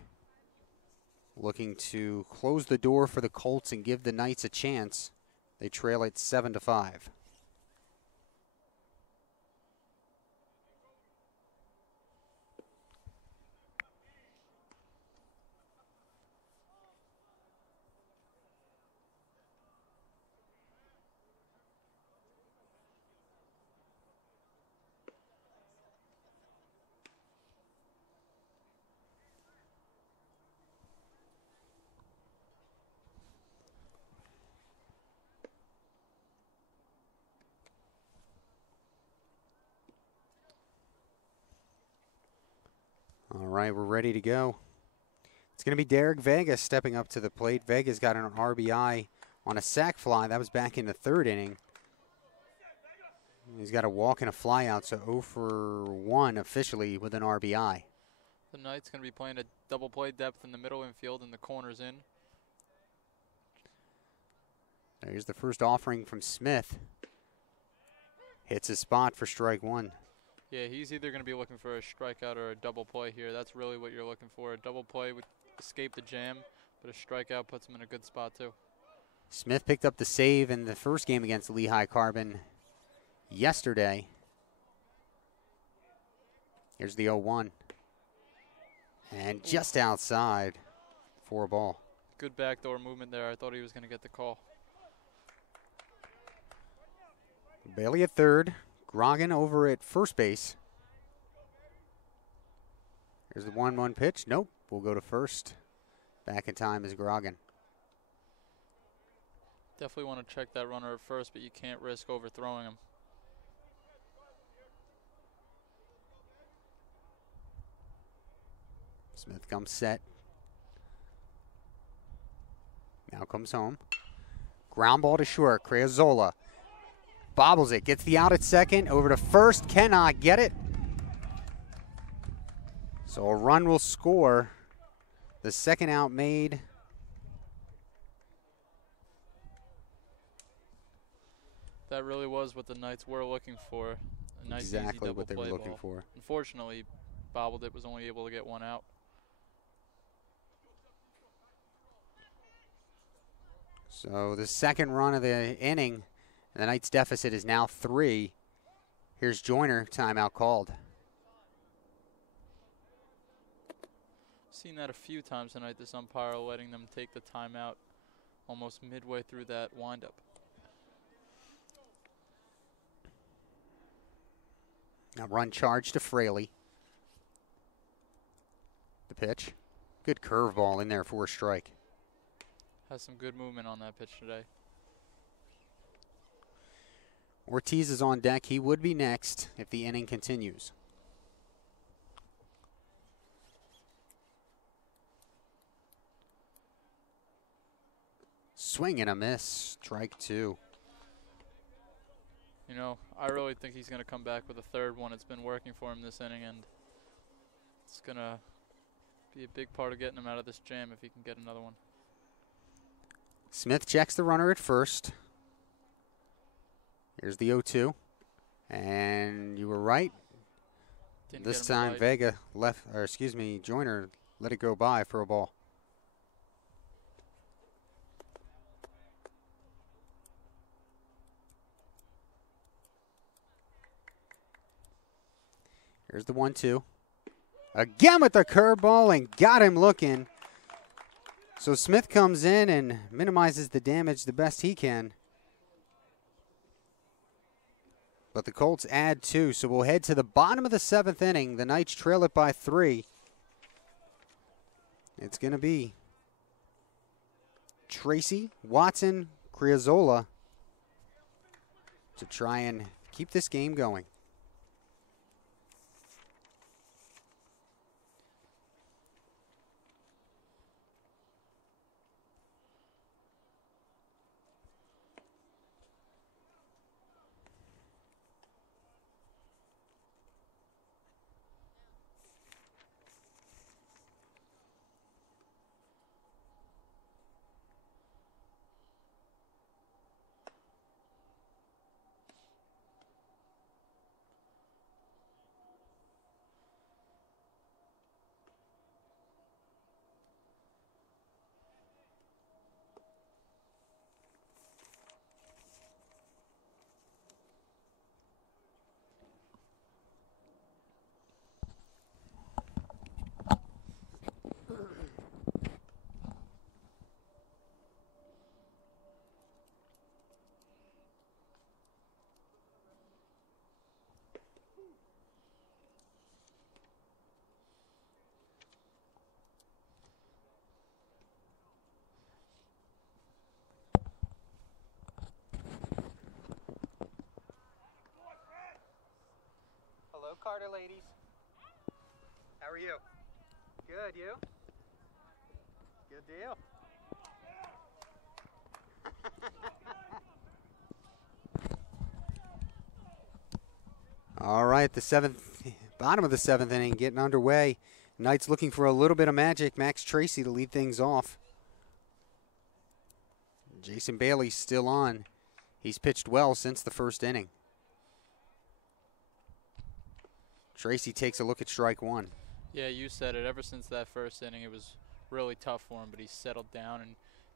Looking to close the door for the Colts and give the Knights a chance. They trail it 7-5. All right, we're ready to go. It's going to be Derek Vega stepping up to the plate. Vega's got an RBI on a sac fly. That was back in the 3rd inning. He's got a walk and a fly out, so 0 for 1 officially with an RBI. The Knights going to be playing a double play depth in the middle infield and the corners in. There's the first offering from Smith. Hits his spot for strike 1. Yeah, he's either going to be looking for a strikeout or a double play here. That's really what you're looking for. A double play would escape the jam, but a strikeout puts him in a good spot too. Smith picked up the save in the first game against Lehigh Carbon yesterday. Here's the 0-1. And just outside for a ball. Good backdoor movement there. I thought he was going to get the call. Bailey at third. Grogan over at first base. Here's the 1-1 pitch. Nope. We'll go to first. Back in time is Grogan. Definitely want to check that runner at first, but you can't risk overthrowing him. Smith comes set. Now comes home. Ground ball to short. Creazola bobbles it. Gets the out at second. Over to first. Cannot get it. So a run will score. The second out made. That really was what the Knights were looking for. A nice, exactly easy what they were looking ball. for. Unfortunately, bobbled it, was only able to get 1 out. So the second run of the inning, the Knights' deficit is now 3. Here's Joyner, timeout called. Seen that a few times tonight, this umpire letting them take the timeout almost midway through that windup. Now run charge to Fraley. The pitch. Good curveball in there for a strike. Has some good movement on that pitch today. Ortiz is on deck. He would be next if the inning continues. Swing and a miss. Strike 2. You know, I really think he's going to come back with a third one. It's been working for him this inning, and it's going to be a big part of getting him out of this jam if he can get another one. Smith checks the runner at first. Here's the 0-2. And you were right. This time Vega Joyner let it go by for a ball. Here's the 1-2. Again with the curveball and got him looking. So Smith comes in and minimizes the damage the best he can. But the Colts add 2, so we'll head to the bottom of the 7th inning. The Knights trail it by 3. It's going to be Tracy, Watson, Criazzola to try and keep this game going. Carter ladies. How are you? Good, you? Good deal. All right, bottom of the 7th inning getting underway. Knights looking for a little bit of magic. Max Tracy to lead things off. Jason Bailey still on. He's pitched well since the first inning. Tracy takes a look at strike 1. Yeah, you said it. Ever since that first inning, it was really tough for him, but he's settled down, and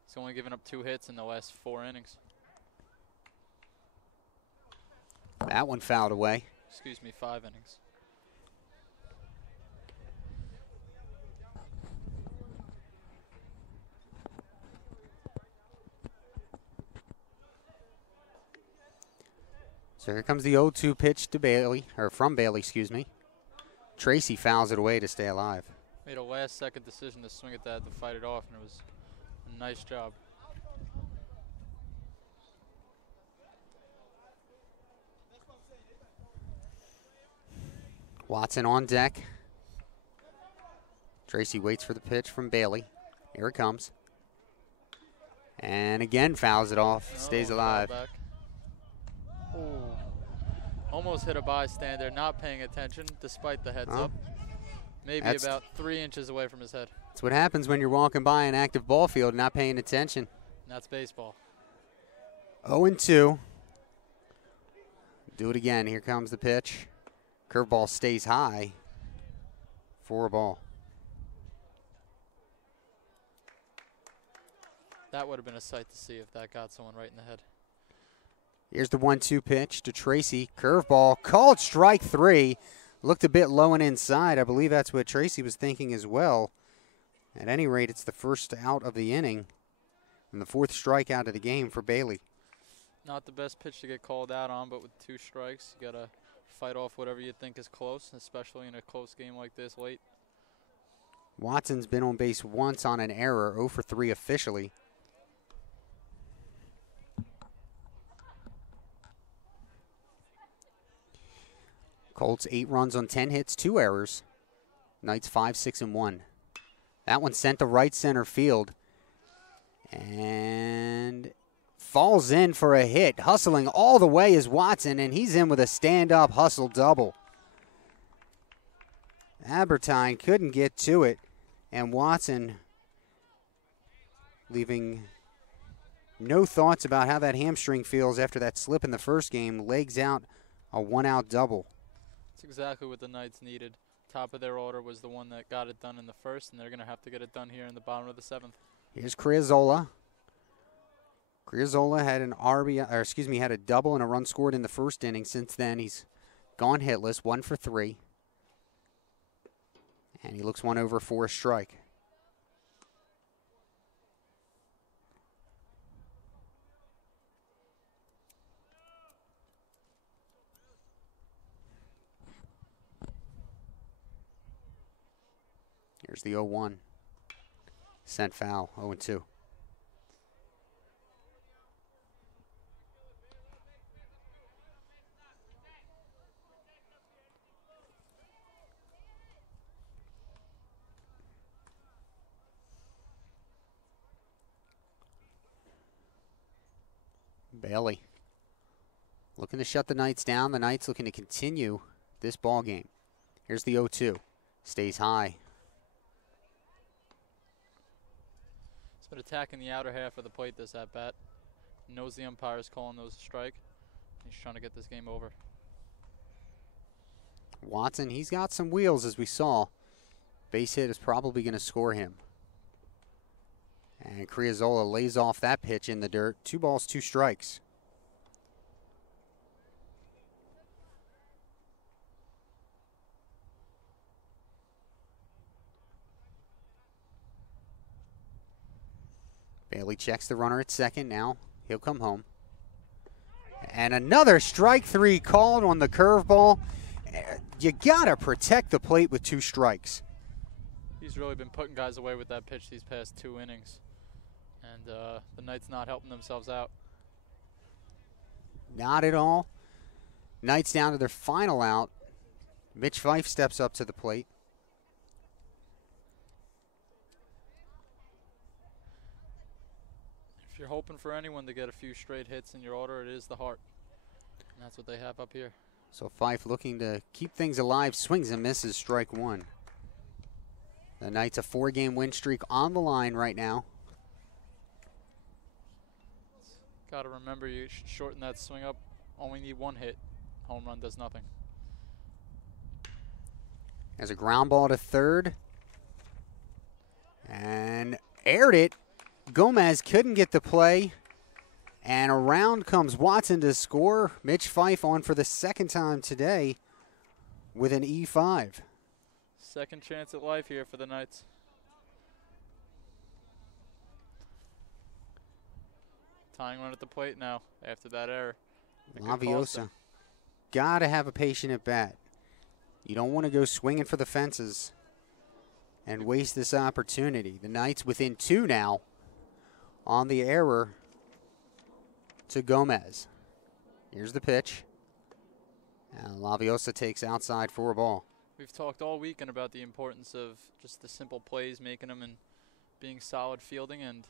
he's only given up 2 hits in the last 4 innings. That one fouled away. Excuse me, 5 innings. So here comes the 0-2 pitch to Bailey, or from Bailey, excuse me. Tracy fouls it away to stay alive. Made a last-second decision to swing at that to fight it off, and it was a nice job. Watson on deck. Tracy waits for the pitch from Bailey. Here it comes. And again fouls it off, stays alive. Almost hit a bystander, not paying attention despite the heads up. Maybe about 3 inches away from his head. That's what happens when you're walking by an active ball field not paying attention. And that's baseball. 0-2. Do it again. Here comes the pitch. Curveball stays high for a ball. That would have been a sight to see if that got someone right in the head. Here's the 1-2 pitch to Tracy. Curveball, called strike 3. Looked a bit low and inside. I believe that's what Tracy was thinking as well. At any rate, it's the first out of the inning and the 4th strikeout of the game for Bailey. Not the best pitch to get called out on, but with 2 strikes, you got to fight off whatever you think is close, especially in a close game like this late. Watson's been on base once on an error, 0 for 3 officially. Colts 8 runs on 10 hits, 2 errors. Knights 5, 6, and 1. That one sent to right center field and falls in for a hit. Hustling all the way is Watson, and he's in with a stand-up hustle double. Abertine couldn't get to it, and Watson, leaving no thoughts about how that hamstring feels after that slip in the first game, legs out a 1-out double. That's exactly what the Knights needed. Top of their order was the one that got it done in the first, and they're going to have to get it done here in the bottom of the 7th. Here's Criazzola. Criazzola had an had a double and a run scored in the first inning. Since then, he's gone hitless, 1 for 3. And he looks 1 over for a strike. Here's the 0-1. Sent foul, 0-2. Bailey looking to shut the Knights down. The Knights looking to continue this ball game. Here's the 0-2. Stays high. He's been attacking the outer half of the plate this at-bat. Knows the umpire is calling those a strike. He's trying to get this game over. Watson, he's got some wheels, as we saw. Base hit is probably going to score him. And Criazzola lays off that pitch in the dirt. 2 balls, 2 strikes. Bailey checks the runner at second. Now he'll come home. And another strike 3 called on the curveball. You got to protect the plate with 2 strikes. He's really been putting guys away with that pitch these past 2 innings. And the Knights not helping themselves out. Not at all. Knights down to their final out. Mitch Fife steps up to the plate. If you're hoping for anyone to get a few straight hits in your order, it is the Heart. And that's what they have up here. So Fife looking to keep things alive, swings and misses, strike 1. The Knights a 4-game win streak on the line right now. Got to remember, you should shorten that swing up. Only need 1 hit. Home run does nothing. There's a ground ball to third. And aired it. Gomez couldn't get the play. And around comes Watson to score. Mitch Fife on for the 2nd time today with an E5. Second chance at life here for the Knights. Tying run at the plate now after that error. Laviosa got to have a patient at bat. You don't want to go swinging for the fences and waste this opportunity. The Knights within 2 now on the error to Gomez. Here's the pitch. And Laviosa takes outside for a ball. We've talked all weekend about the importance of just the simple plays, making them and being solid fielding, and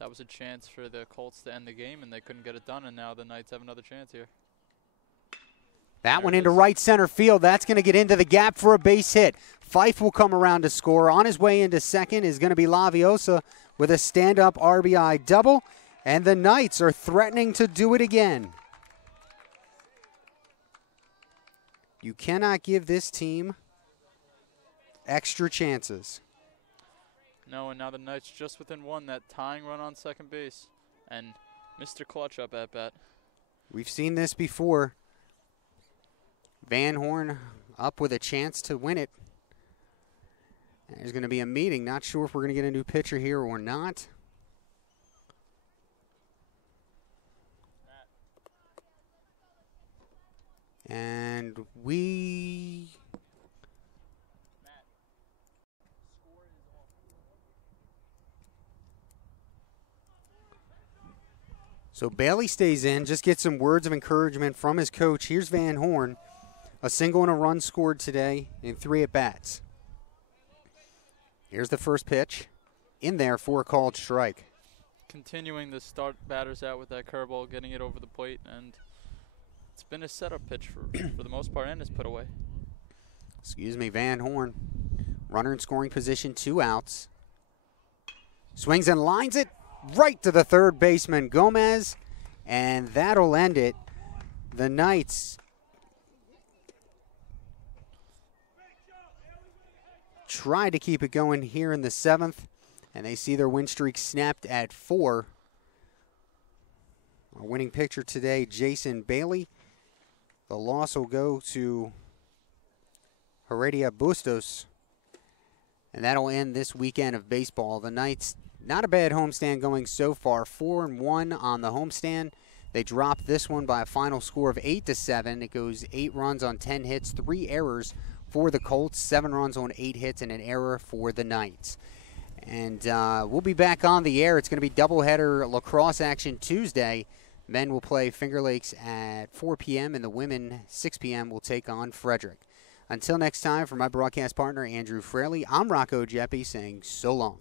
that was a chance for the Colts to end the game, and they couldn't get it done, and now the Knights have another chance here. That one into right center field. That's going to get into the gap for a base hit. Fife will come around to score. On his way into second is going to be Laviosa with a stand-up RBI double, and the Knights are threatening to do it again. You cannot give this team extra chances. No, and now the Knights just within one, that tying run on second base. And Mr. Clutch up at bat. We've seen this before. Van Horn up with a chance to win it. There's going to be a meeting. Not sure if we're going to get a new pitcher here or not. And we... So Bailey stays in, just get some words of encouragement from his coach. Here's Van Horn. A single and a run scored today in 3 at-bats. Here's the first pitch. In there for a called strike. Continuing to start batters out with that curveball, getting it over the plate, and it's been a setup pitch for the most part, and it's put away. Excuse me, Van Horn. Runner in scoring position, 2 outs. Swings and lines it right to the third baseman, Gomez, and that'll end it. The Knights try to keep it going here in the 7th, and they see their win streak snapped at 4. Our winning pitcher today, Jason Bailey. The loss will go to Heredia Bustos, and that'll end this weekend of baseball. The Knights, not a bad homestand going so far, 4-1 on the homestand. They dropped this one by a final score of 8-7. It goes 8 runs on 10 hits, 3 errors for the Colts, 7 runs on 8 hits, and an error for the Knights. And we'll be back on the air. It's going to be doubleheader lacrosse action Tuesday. Men will play Finger Lakes at 4 p.m. and the women, 6 p.m., will take on Frederick. Until next time, for my broadcast partner, Andrew Fraley, I'm Rocco Jeppe saying so long.